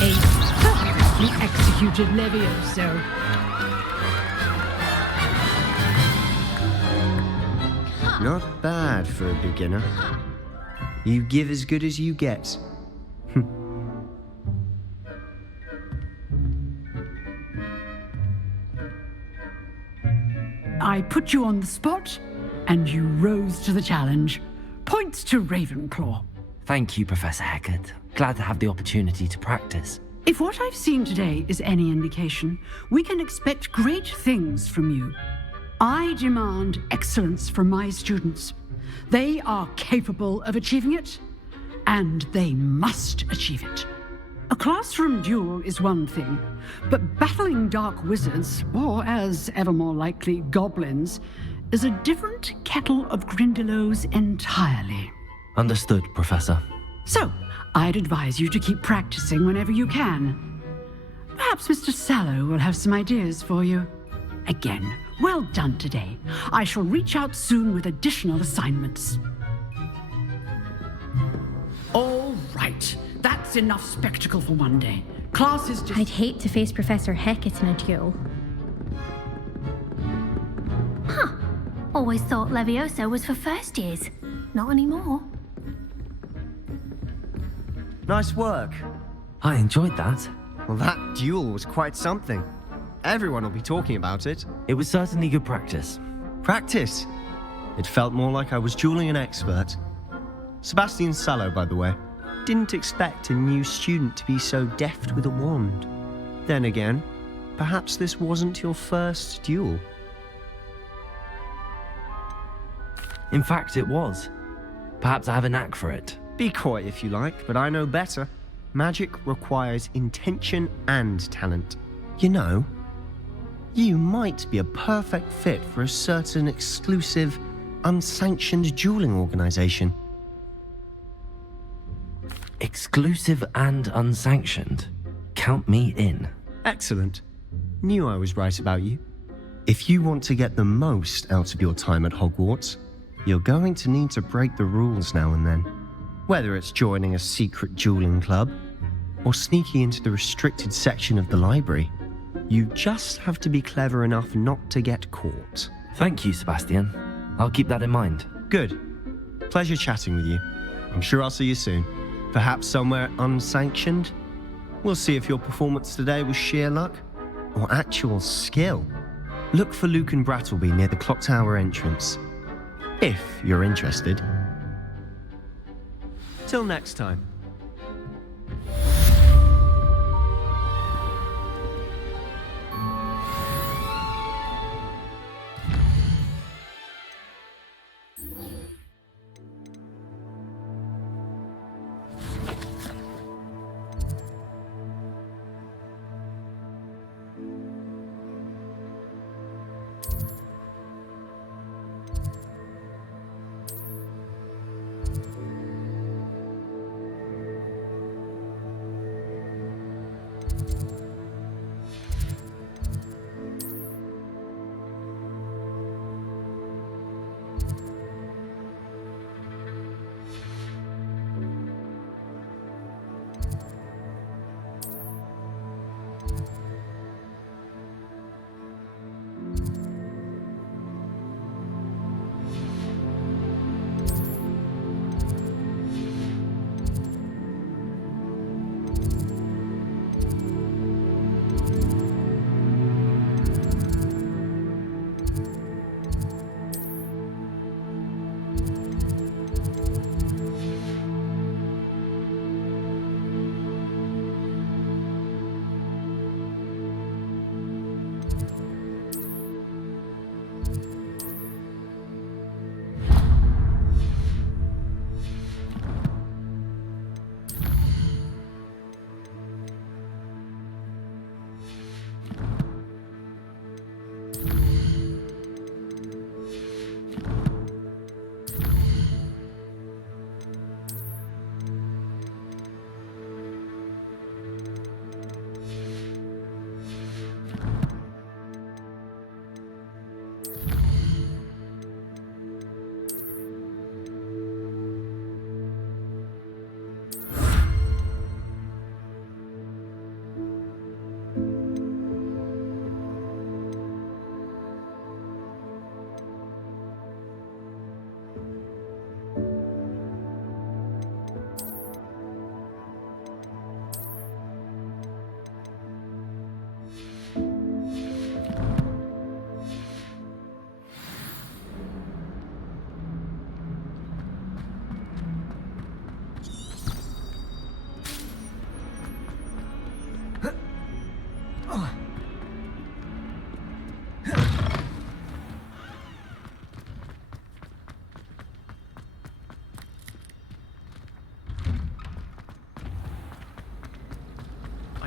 A perfectly executed Levioso. Not bad for a beginner. You give as good as you get. I put you on the spot, and you rose to the challenge. Points to Ravenclaw. Thank you, Professor Hecat. Glad to have the opportunity to practice. If what I've seen today is any indication, we can expect great things from you. I demand excellence from my students. They are capable of achieving it, and they must achieve it. A classroom duel is one thing, but battling dark wizards, or as ever more likely, goblins, is a different kettle of Grindylows entirely. Understood, Professor. So, I'd advise you to keep practicing whenever you can. Perhaps Mr. Sallow will have some ideas for you. Again, well done today. I shall reach out soon with additional assignments. All right. That's enough spectacle for one day. Class is just... I'd hate to face Professor Hecat in a duel. Huh. Always thought Levioso was for first years. Not anymore. Nice work. I enjoyed that. Well, that duel was quite something. Everyone will be talking about it. It was certainly good practice. Practice? It felt more like I was dueling an expert. Sebastian Sallow, by the way. Didn't expect a new student to be so deft with a wand. Then again, perhaps this wasn't your first duel. In fact, it was. Perhaps I have a knack for it. Be coy if you like, but I know better. Magic requires intention and talent. You know, you might be a perfect fit for a certain exclusive, unsanctioned dueling organization. Exclusive and unsanctioned? Count me in. Excellent. Knew I was right about you. If you want to get the most out of your time at Hogwarts, you're going to need to break the rules now and then. Whether it's joining a secret dueling club, or sneaking into the restricted section of the library, you just have to be clever enough not to get caught. Thank you, Sebastian. I'll keep that in mind. Good. Pleasure chatting with you. I'm sure I'll see you soon. Perhaps somewhere unsanctioned? We'll see if your performance today was sheer luck or actual skill. Look for Luke and Brattleby near the clock tower entrance, if you're interested. Till next time.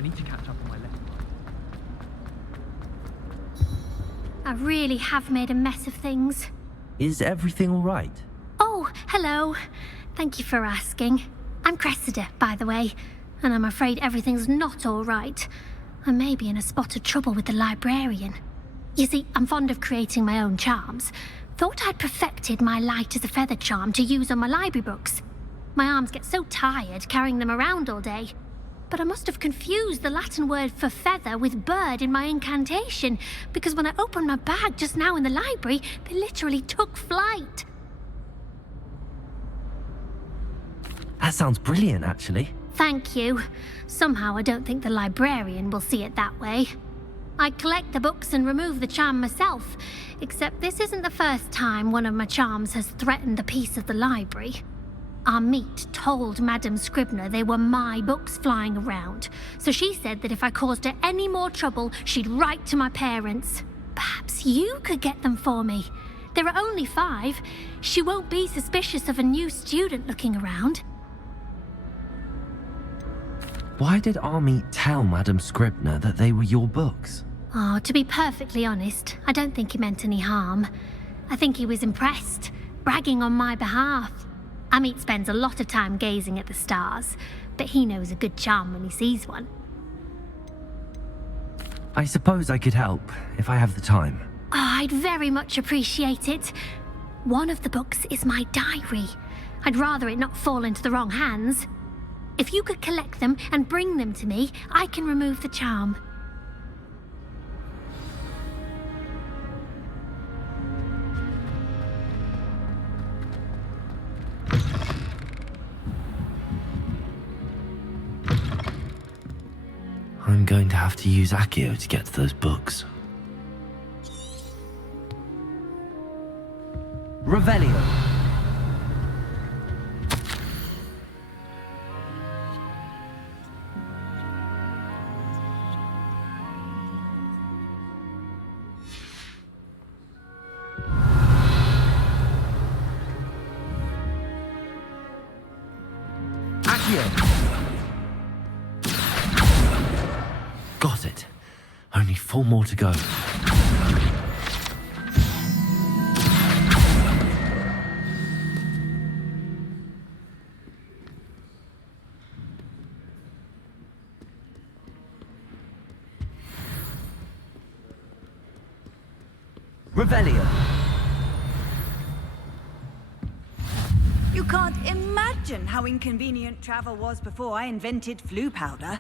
need to catch up on my lesson. I really have made a mess of things. Is everything all right? Oh, hello. Thank you for asking. I'm Cressida, by the way, and I'm afraid everything's not all right. I may be in a spot of trouble with the librarian. You see, I'm fond of creating my own charms. Thought I'd perfected my light as a feather charm to use on my library books. My arms get so tired carrying them around all day. But I must have confused the Latin word for feather with bird in my incantation, because when I opened my bag just now in the library, they literally took flight. That sounds brilliant, actually. Thank you. Somehow I don't think the librarian will see it that way. I collect the books and remove the charm myself, except this isn't the first time one of my charms has threatened the peace of the library. Our meet told Madame Scribner they were my books flying around, so she said that if I caused her any more trouble, she'd write to my parents. Perhaps you could get them for me. There are only 5. She won't be suspicious of a new student looking around. Why did Army tell Madame Scribner that they were your books? Oh, to be perfectly honest, I don't think he meant any harm. I think he was impressed, bragging on my behalf. Amit spends a lot of time gazing at the stars, but he knows a good charm when he sees one. I suppose I could help, if I have the time. Oh, I'd very much appreciate it. One of the books is my diary. I'd rather it not fall into the wrong hands. If you could collect them and bring them to me, I can remove the charm. I'm going to have to use Accio to get to those books. Revelio. Got it. Only 4 more to go. Revelio. You can't imagine how inconvenient travel was before I invented flu powder.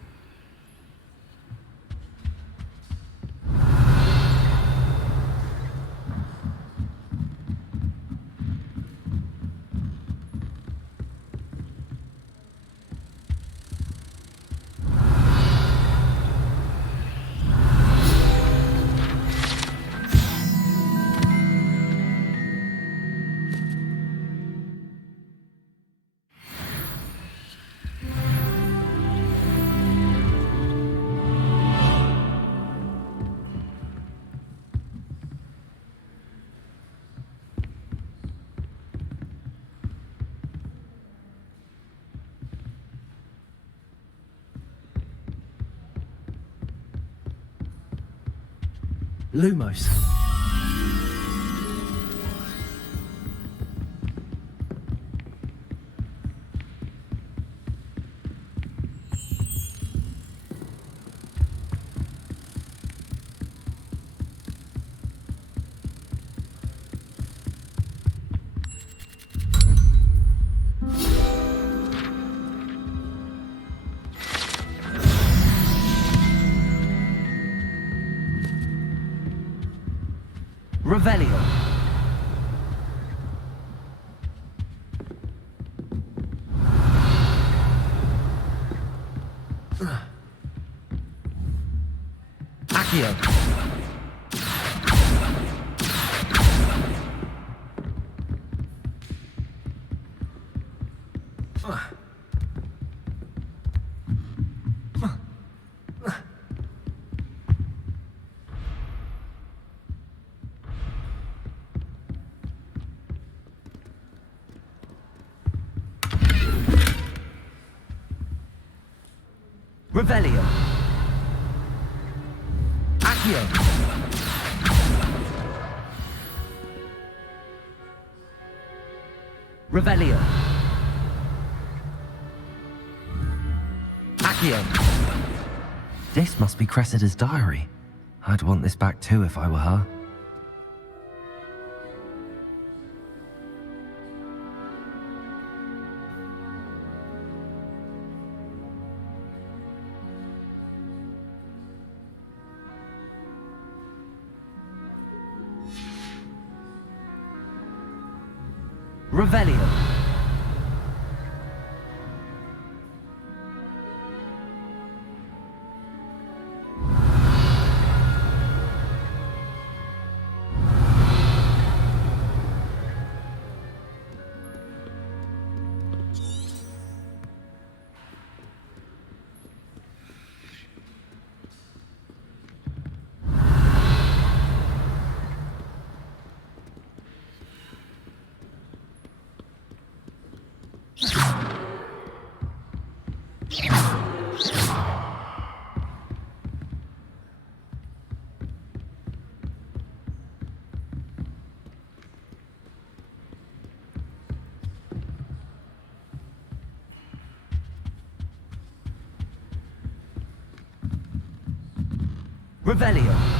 Lumos. Revelio. Accio. Revelio. Accio. Revelio. Accio. This must be Cressida's diary. I'd want this back too if I were her. Revelio. Revelio.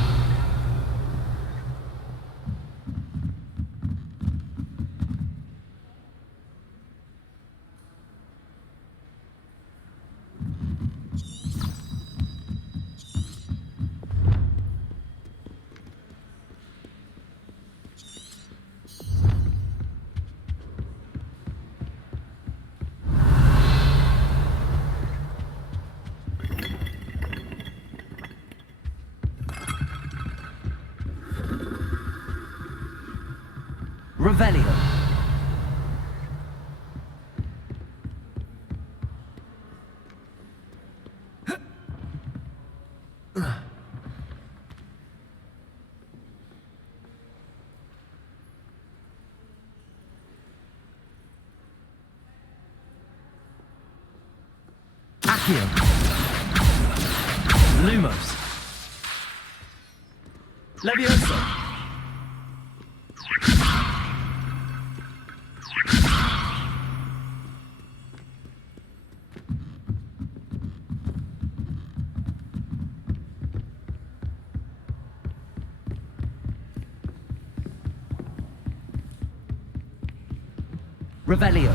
Revelio. Accio. Lumos. Levioso. Revelio.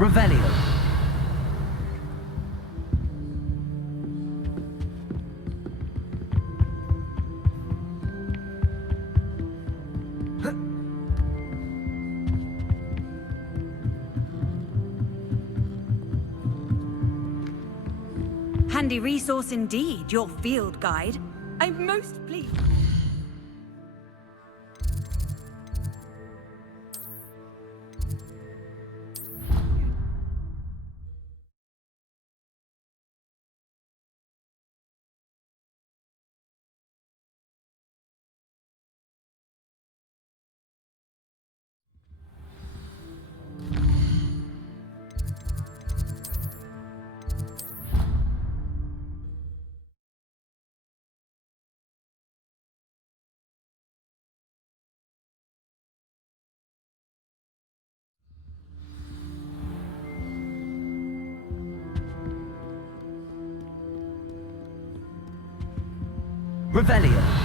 Revelio. Handy resource indeed, your field guide. I'm most pleased. Revelio.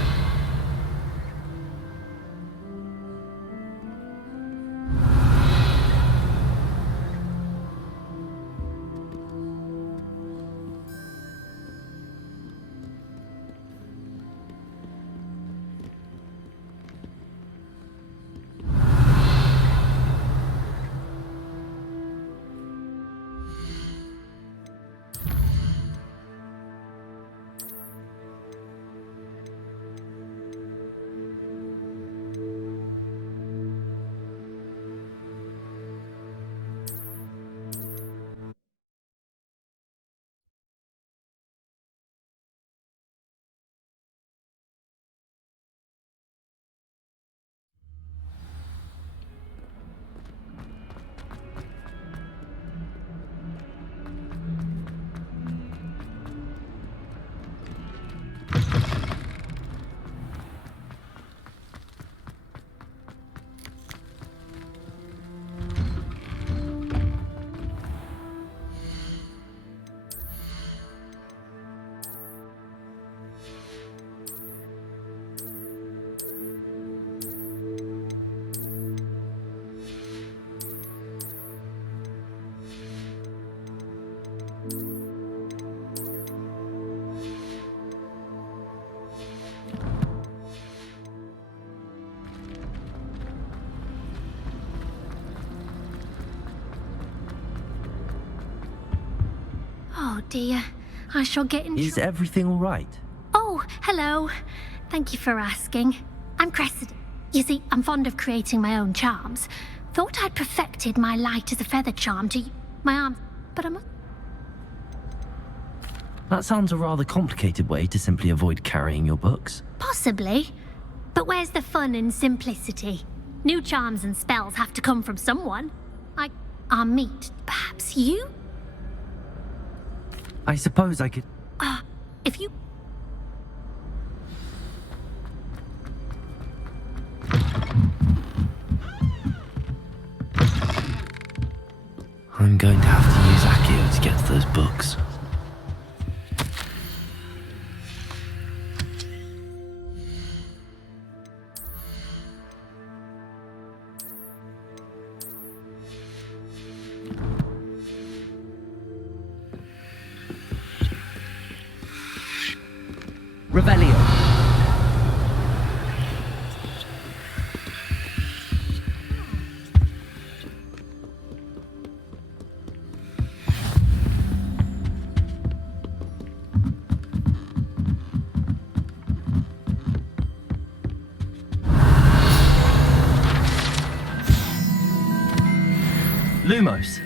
Oh dear, I shall get in Is everything all right? Oh, hello. Thank you for asking. I'm Cressida. You see, I'm fond of creating my own charms. Thought I'd perfected my light as a feather charm to my arms, but I'm... That sounds a rather complicated way to simply avoid carrying your books. Possibly. But where's the fun in simplicity? New charms and spells have to come from someone. I'll meet, perhaps you? I suppose I could... If you... I'm going to have to use Accio to get to those books. Revelio. Lumos.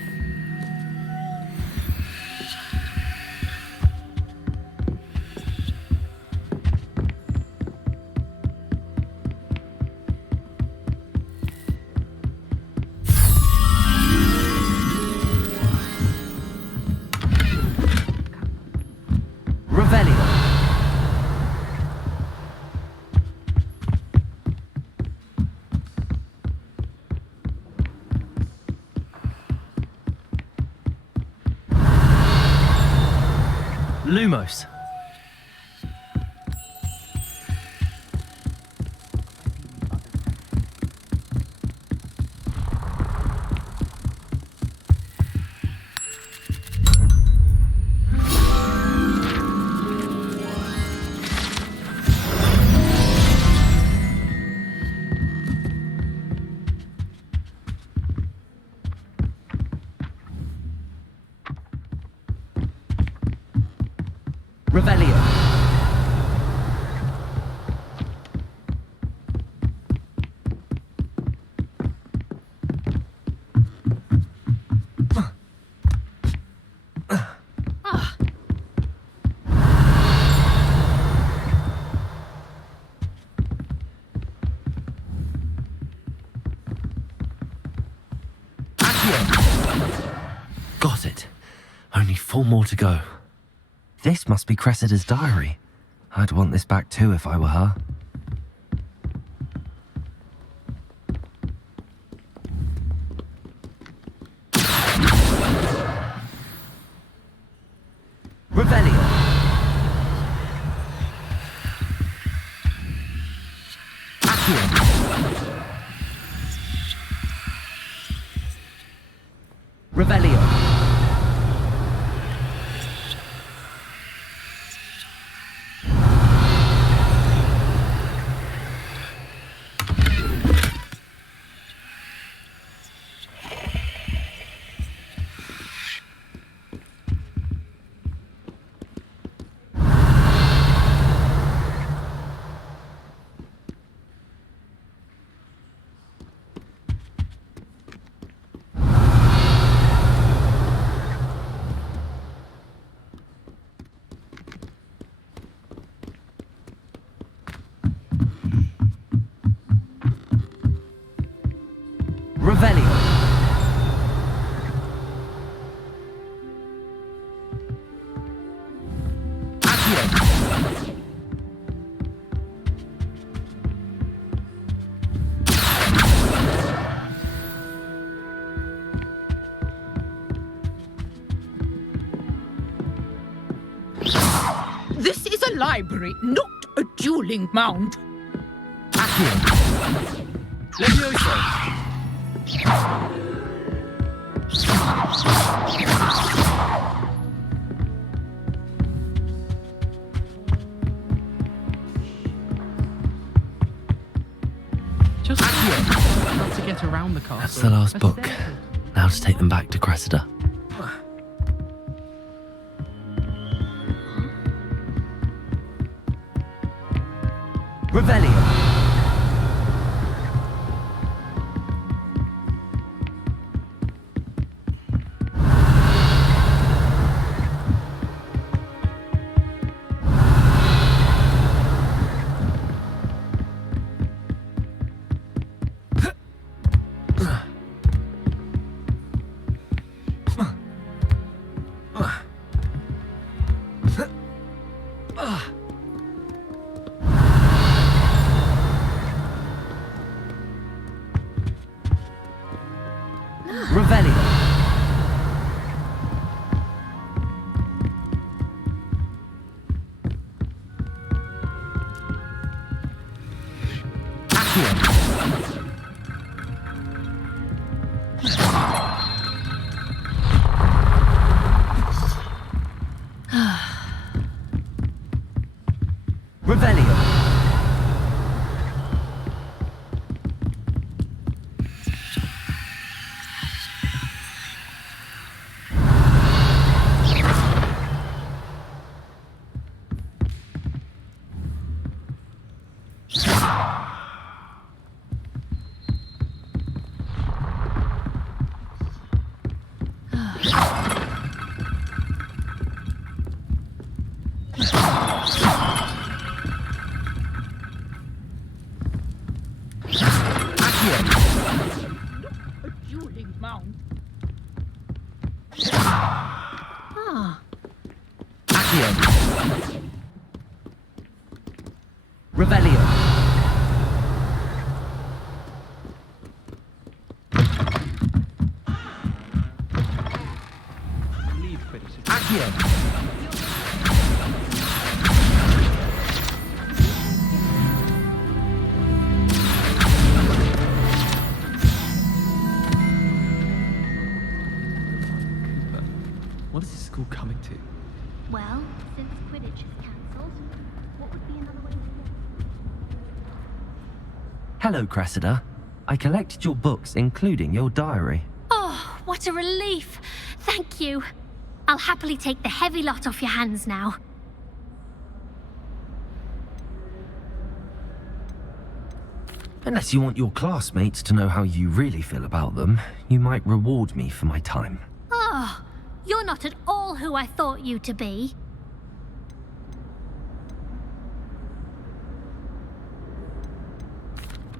Lumos. 4 more to go. This must be Cressida's diary. I'd want this back too if I were her. Revelio. Accio. Revelio. Revelio. Accio. This is a library, not a dueling mound. Accio. Levioso. Just how to get around the castle. That's the last book. Now to take them back to Cressida. Revelio. Revelio. Revelio. A dueling mound. Accio. Revelio. Accio. What is this school coming to? Well, since Quidditch is cancelled, what would be another way to do it? Hello, Cressida. I collected your books, including your diary. Oh, what a relief! Thank you. I'll happily take the heavy lot off your hands now. Unless you want your classmates to know how you really feel about them, you might reward me for my time. Oh, you're not at all who I thought you to be.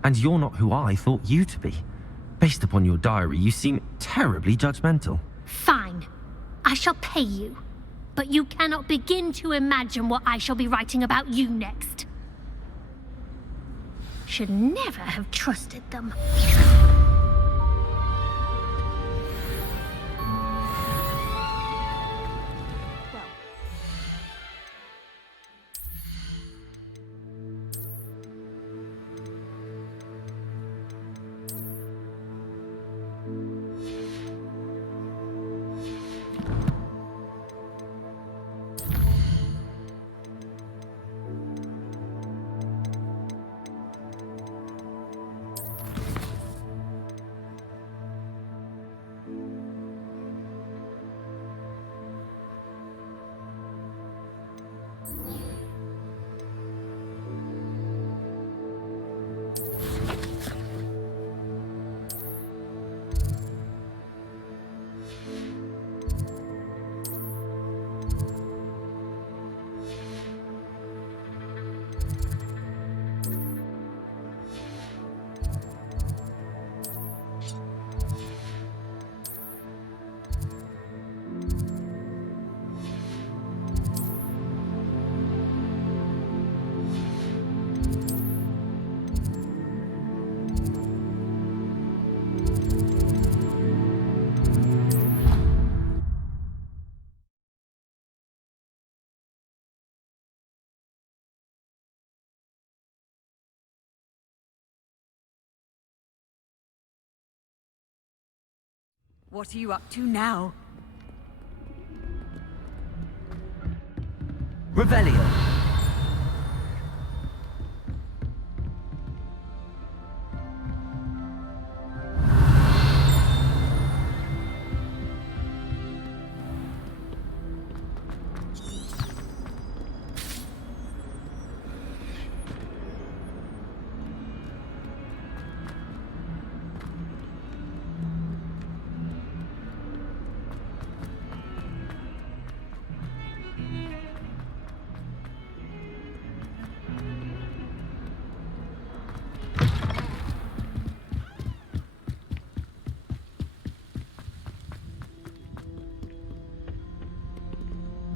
And you're not who I thought you to be. Based upon your diary, you seem terribly judgmental. Fine. I shall pay you. But you cannot begin to imagine what I shall be writing about you next. Should never have trusted them. What are you up to now? Revelio.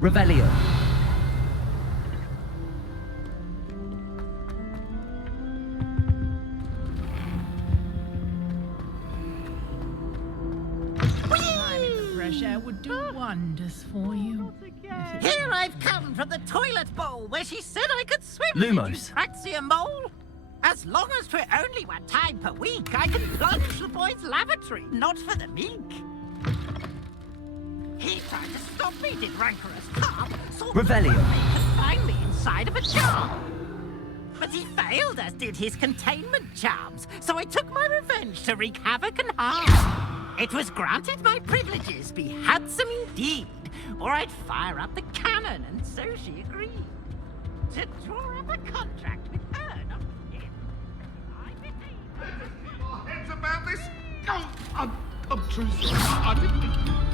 Revelio. Fresh air would do wonders for you. Here I've come from the toilet bowl where she said I could swim. Lumos. Praxia mole. As long as 'twere only one time per week, I can plunge the boy's lavatory, not for the mink. He tried to stop me, did rancorous carp, so Revelio. they could find me inside of a jar. But he failed, as did his containment charms, so I took my revenge to wreak havoc and harm. It was granted my privileges be handsome indeed, or I'd fire up the cannon, and so she agreed. To draw up a contract with her, not him. I believe. Our heads about this? Oh, I'm true sorry. I didn't.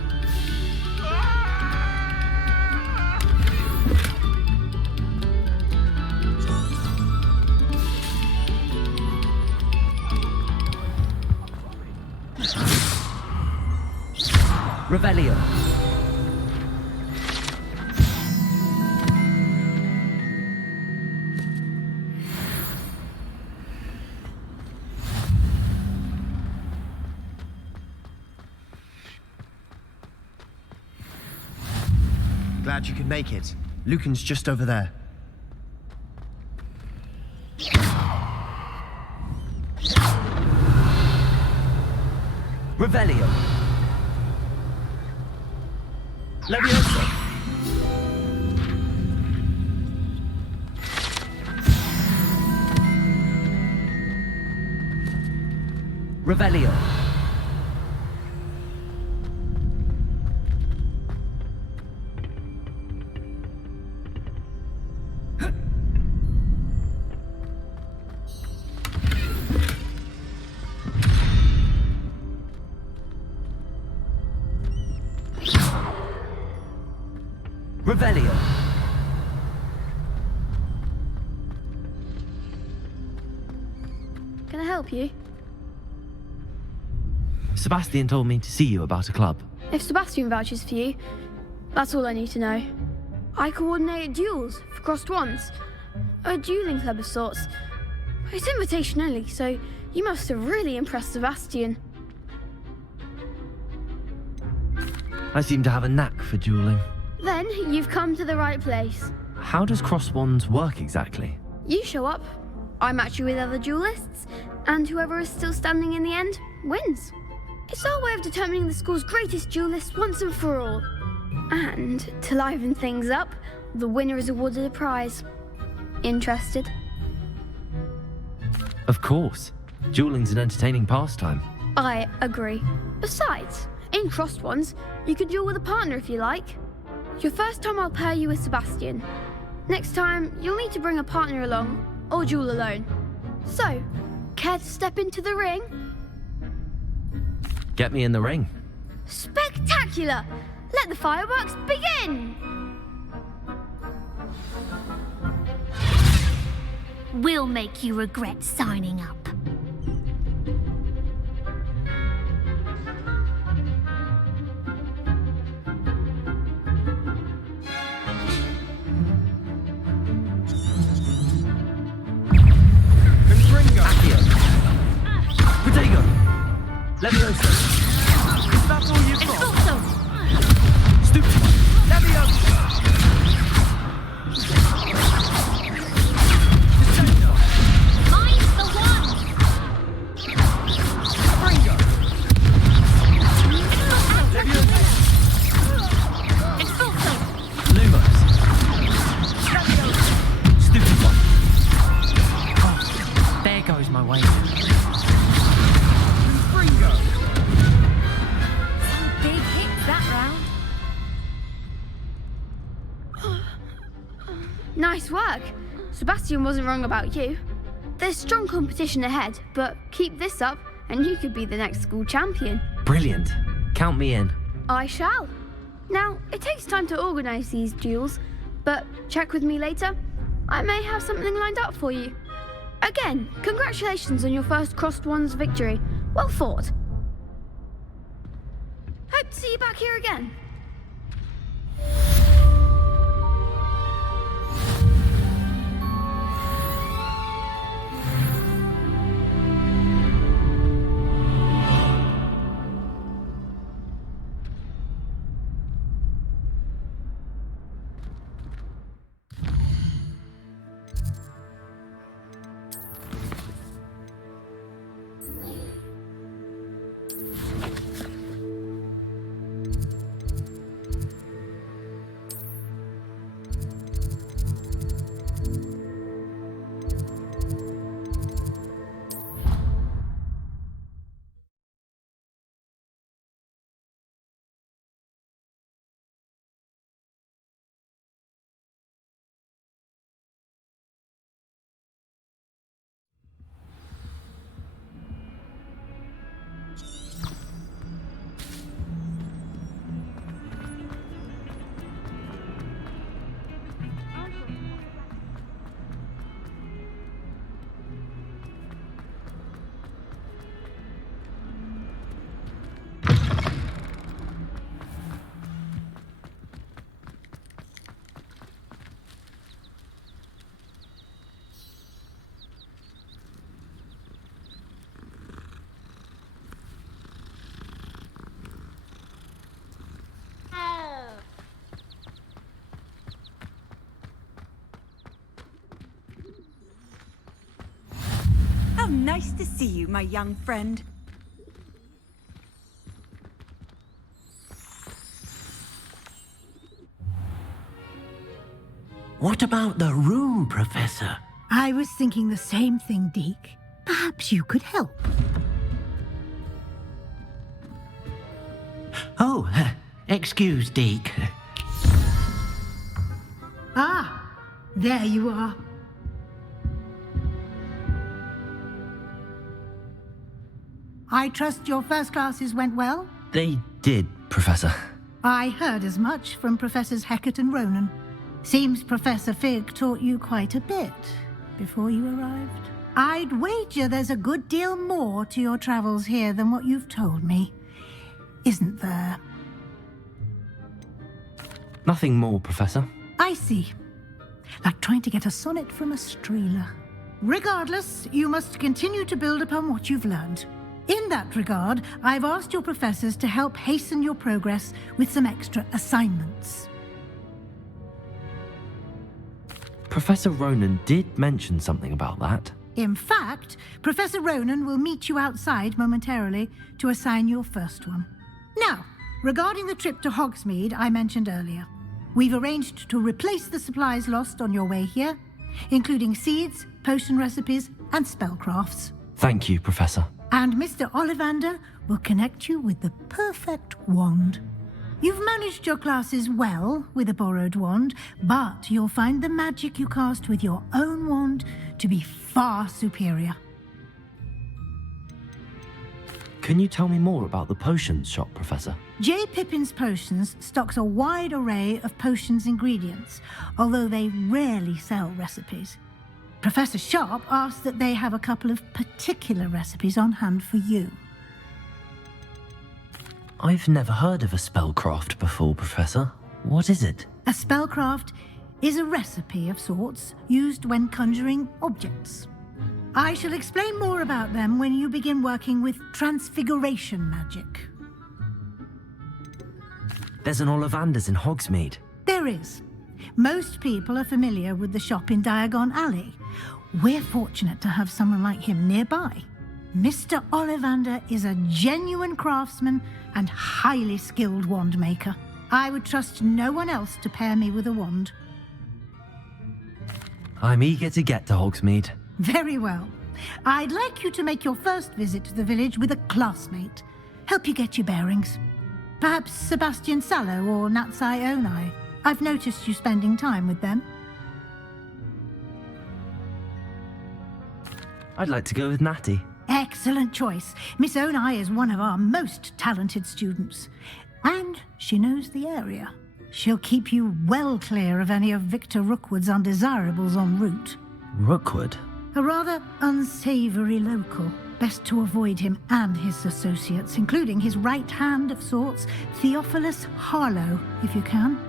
Revelio. Glad you could make it. Lucan's just over there. Revelio. Levioso. Revelio. Revelio. Can I help you? Sebastian told me to see you about a club. If Sebastian vouches for you, That's all I need to know. I coordinate duels for crossed wands. A dueling club of sorts. It's invitation only, so you must have really impressed Sebastian. I seem to have a knack for dueling. Then you've come to the right place. How does cross wands work exactly? You show up, I match you with other duelists, and whoever is still standing in the end wins. It's our way of determining the school's greatest duelist once and for all. And to liven things up, the winner is awarded a prize. Interested? Of course. Dueling's an entertaining pastime. I agree. Besides, in crossed ones, you could duel with a partner if you like. Your first time I'll pair you with Sebastian. Next time, you'll need to bring a partner along, or duel alone. So, care to step into the ring? Get me in the ring. Spectacular! Let the fireworks begin! We'll make you regret signing up. Leviosa! Is that all you've got? Expulso! Stupid! Leviosa! Mine's the one! Bringo! Leviosa! Expulso! Lumos! Leviosa! Stupid one! Oh, there goes my way. Big hits that round. Nice work. Sebastian wasn't wrong about you. There's strong competition ahead, but keep this up and you could be the next school champion. Brilliant. Count me in. I shall. Now, it takes time to organise these duels, but check with me later. I may have something lined up for you. Again, congratulations on your first crossed wands victory. Well fought. Hope to see you back here again. How nice to see you, my young friend. What about the room, Professor? I was thinking the same thing, Deke. Perhaps you could help. Oh, excuse, Deke. Ah, there you are. I trust your first classes went well? They did, Professor. I heard as much from Professors Hecat and Ronan. Seems Professor Fig taught you quite a bit before you arrived. I'd wager there's a good deal more to your travels here than what you've told me. Isn't there? Nothing more, Professor. I see. Like trying to get a sonnet from a streeler. Regardless, you must continue to build upon what you've learned. In that regard, I've asked your professors to help hasten your progress with some extra assignments. Professor Ronan did mention something about that. In fact, Professor Ronan will meet you outside momentarily to assign your first one. Now, regarding the trip to Hogsmeade I mentioned earlier, we've arranged to replace the supplies lost on your way here, including seeds, potion recipes, and spellcrafts. Thank you, Professor. And Mr. Ollivander will connect you with the perfect wand. You've managed your classes well with a borrowed wand, but you'll find the magic you cast with your own wand to be far superior. Can you tell me more about the potions shop, Professor? J. Pippin's Potions stocks a wide array of potions ingredients, although they rarely sell recipes. Professor Sharp asked that they have a couple of particular recipes on hand for you. I've never heard of a spellcraft before, Professor. What is it? A spellcraft is a recipe of sorts used when conjuring objects. I shall explain more about them when you begin working with transfiguration magic. There's an Ollivander's in Hogsmeade. There is. Most people are familiar with the shop in Diagon Alley. We're fortunate to have someone like him nearby. Mr. Ollivander is a genuine craftsman and highly skilled wand maker. I would trust no one else to pair me with a wand. I'm eager to get to Hogsmeade. Very well. I'd like you to make your first visit to the village with a classmate. Help you get your bearings. Perhaps Sebastian Sallow or Natsai Onai. I've noticed you spending time with them. I'd like to go with Natty. Excellent choice. Miss Onai is one of our most talented students. And she knows the area. She'll keep you well clear of any of Victor Rookwood's undesirables en route. Rookwood? A rather unsavory local. Best to avoid him and his associates, including his right hand of sorts, Theophilus Harlow, if you can.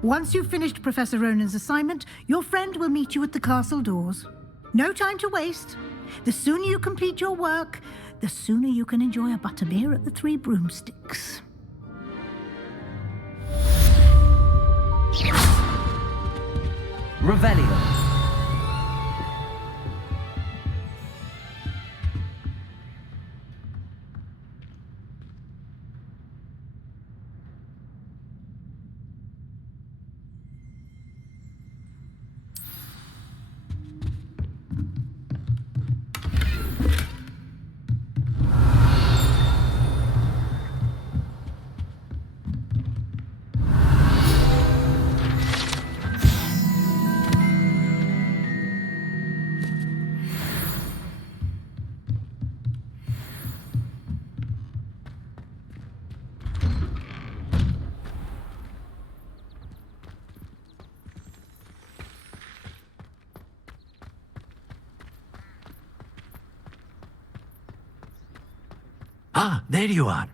Once you've finished Professor Ronan's assignment, your friend will meet you at the castle doors. No time to waste. The sooner you complete your work, the sooner you can enjoy a butterbeer at the Three Broomsticks. Revelio. Ah, there you are.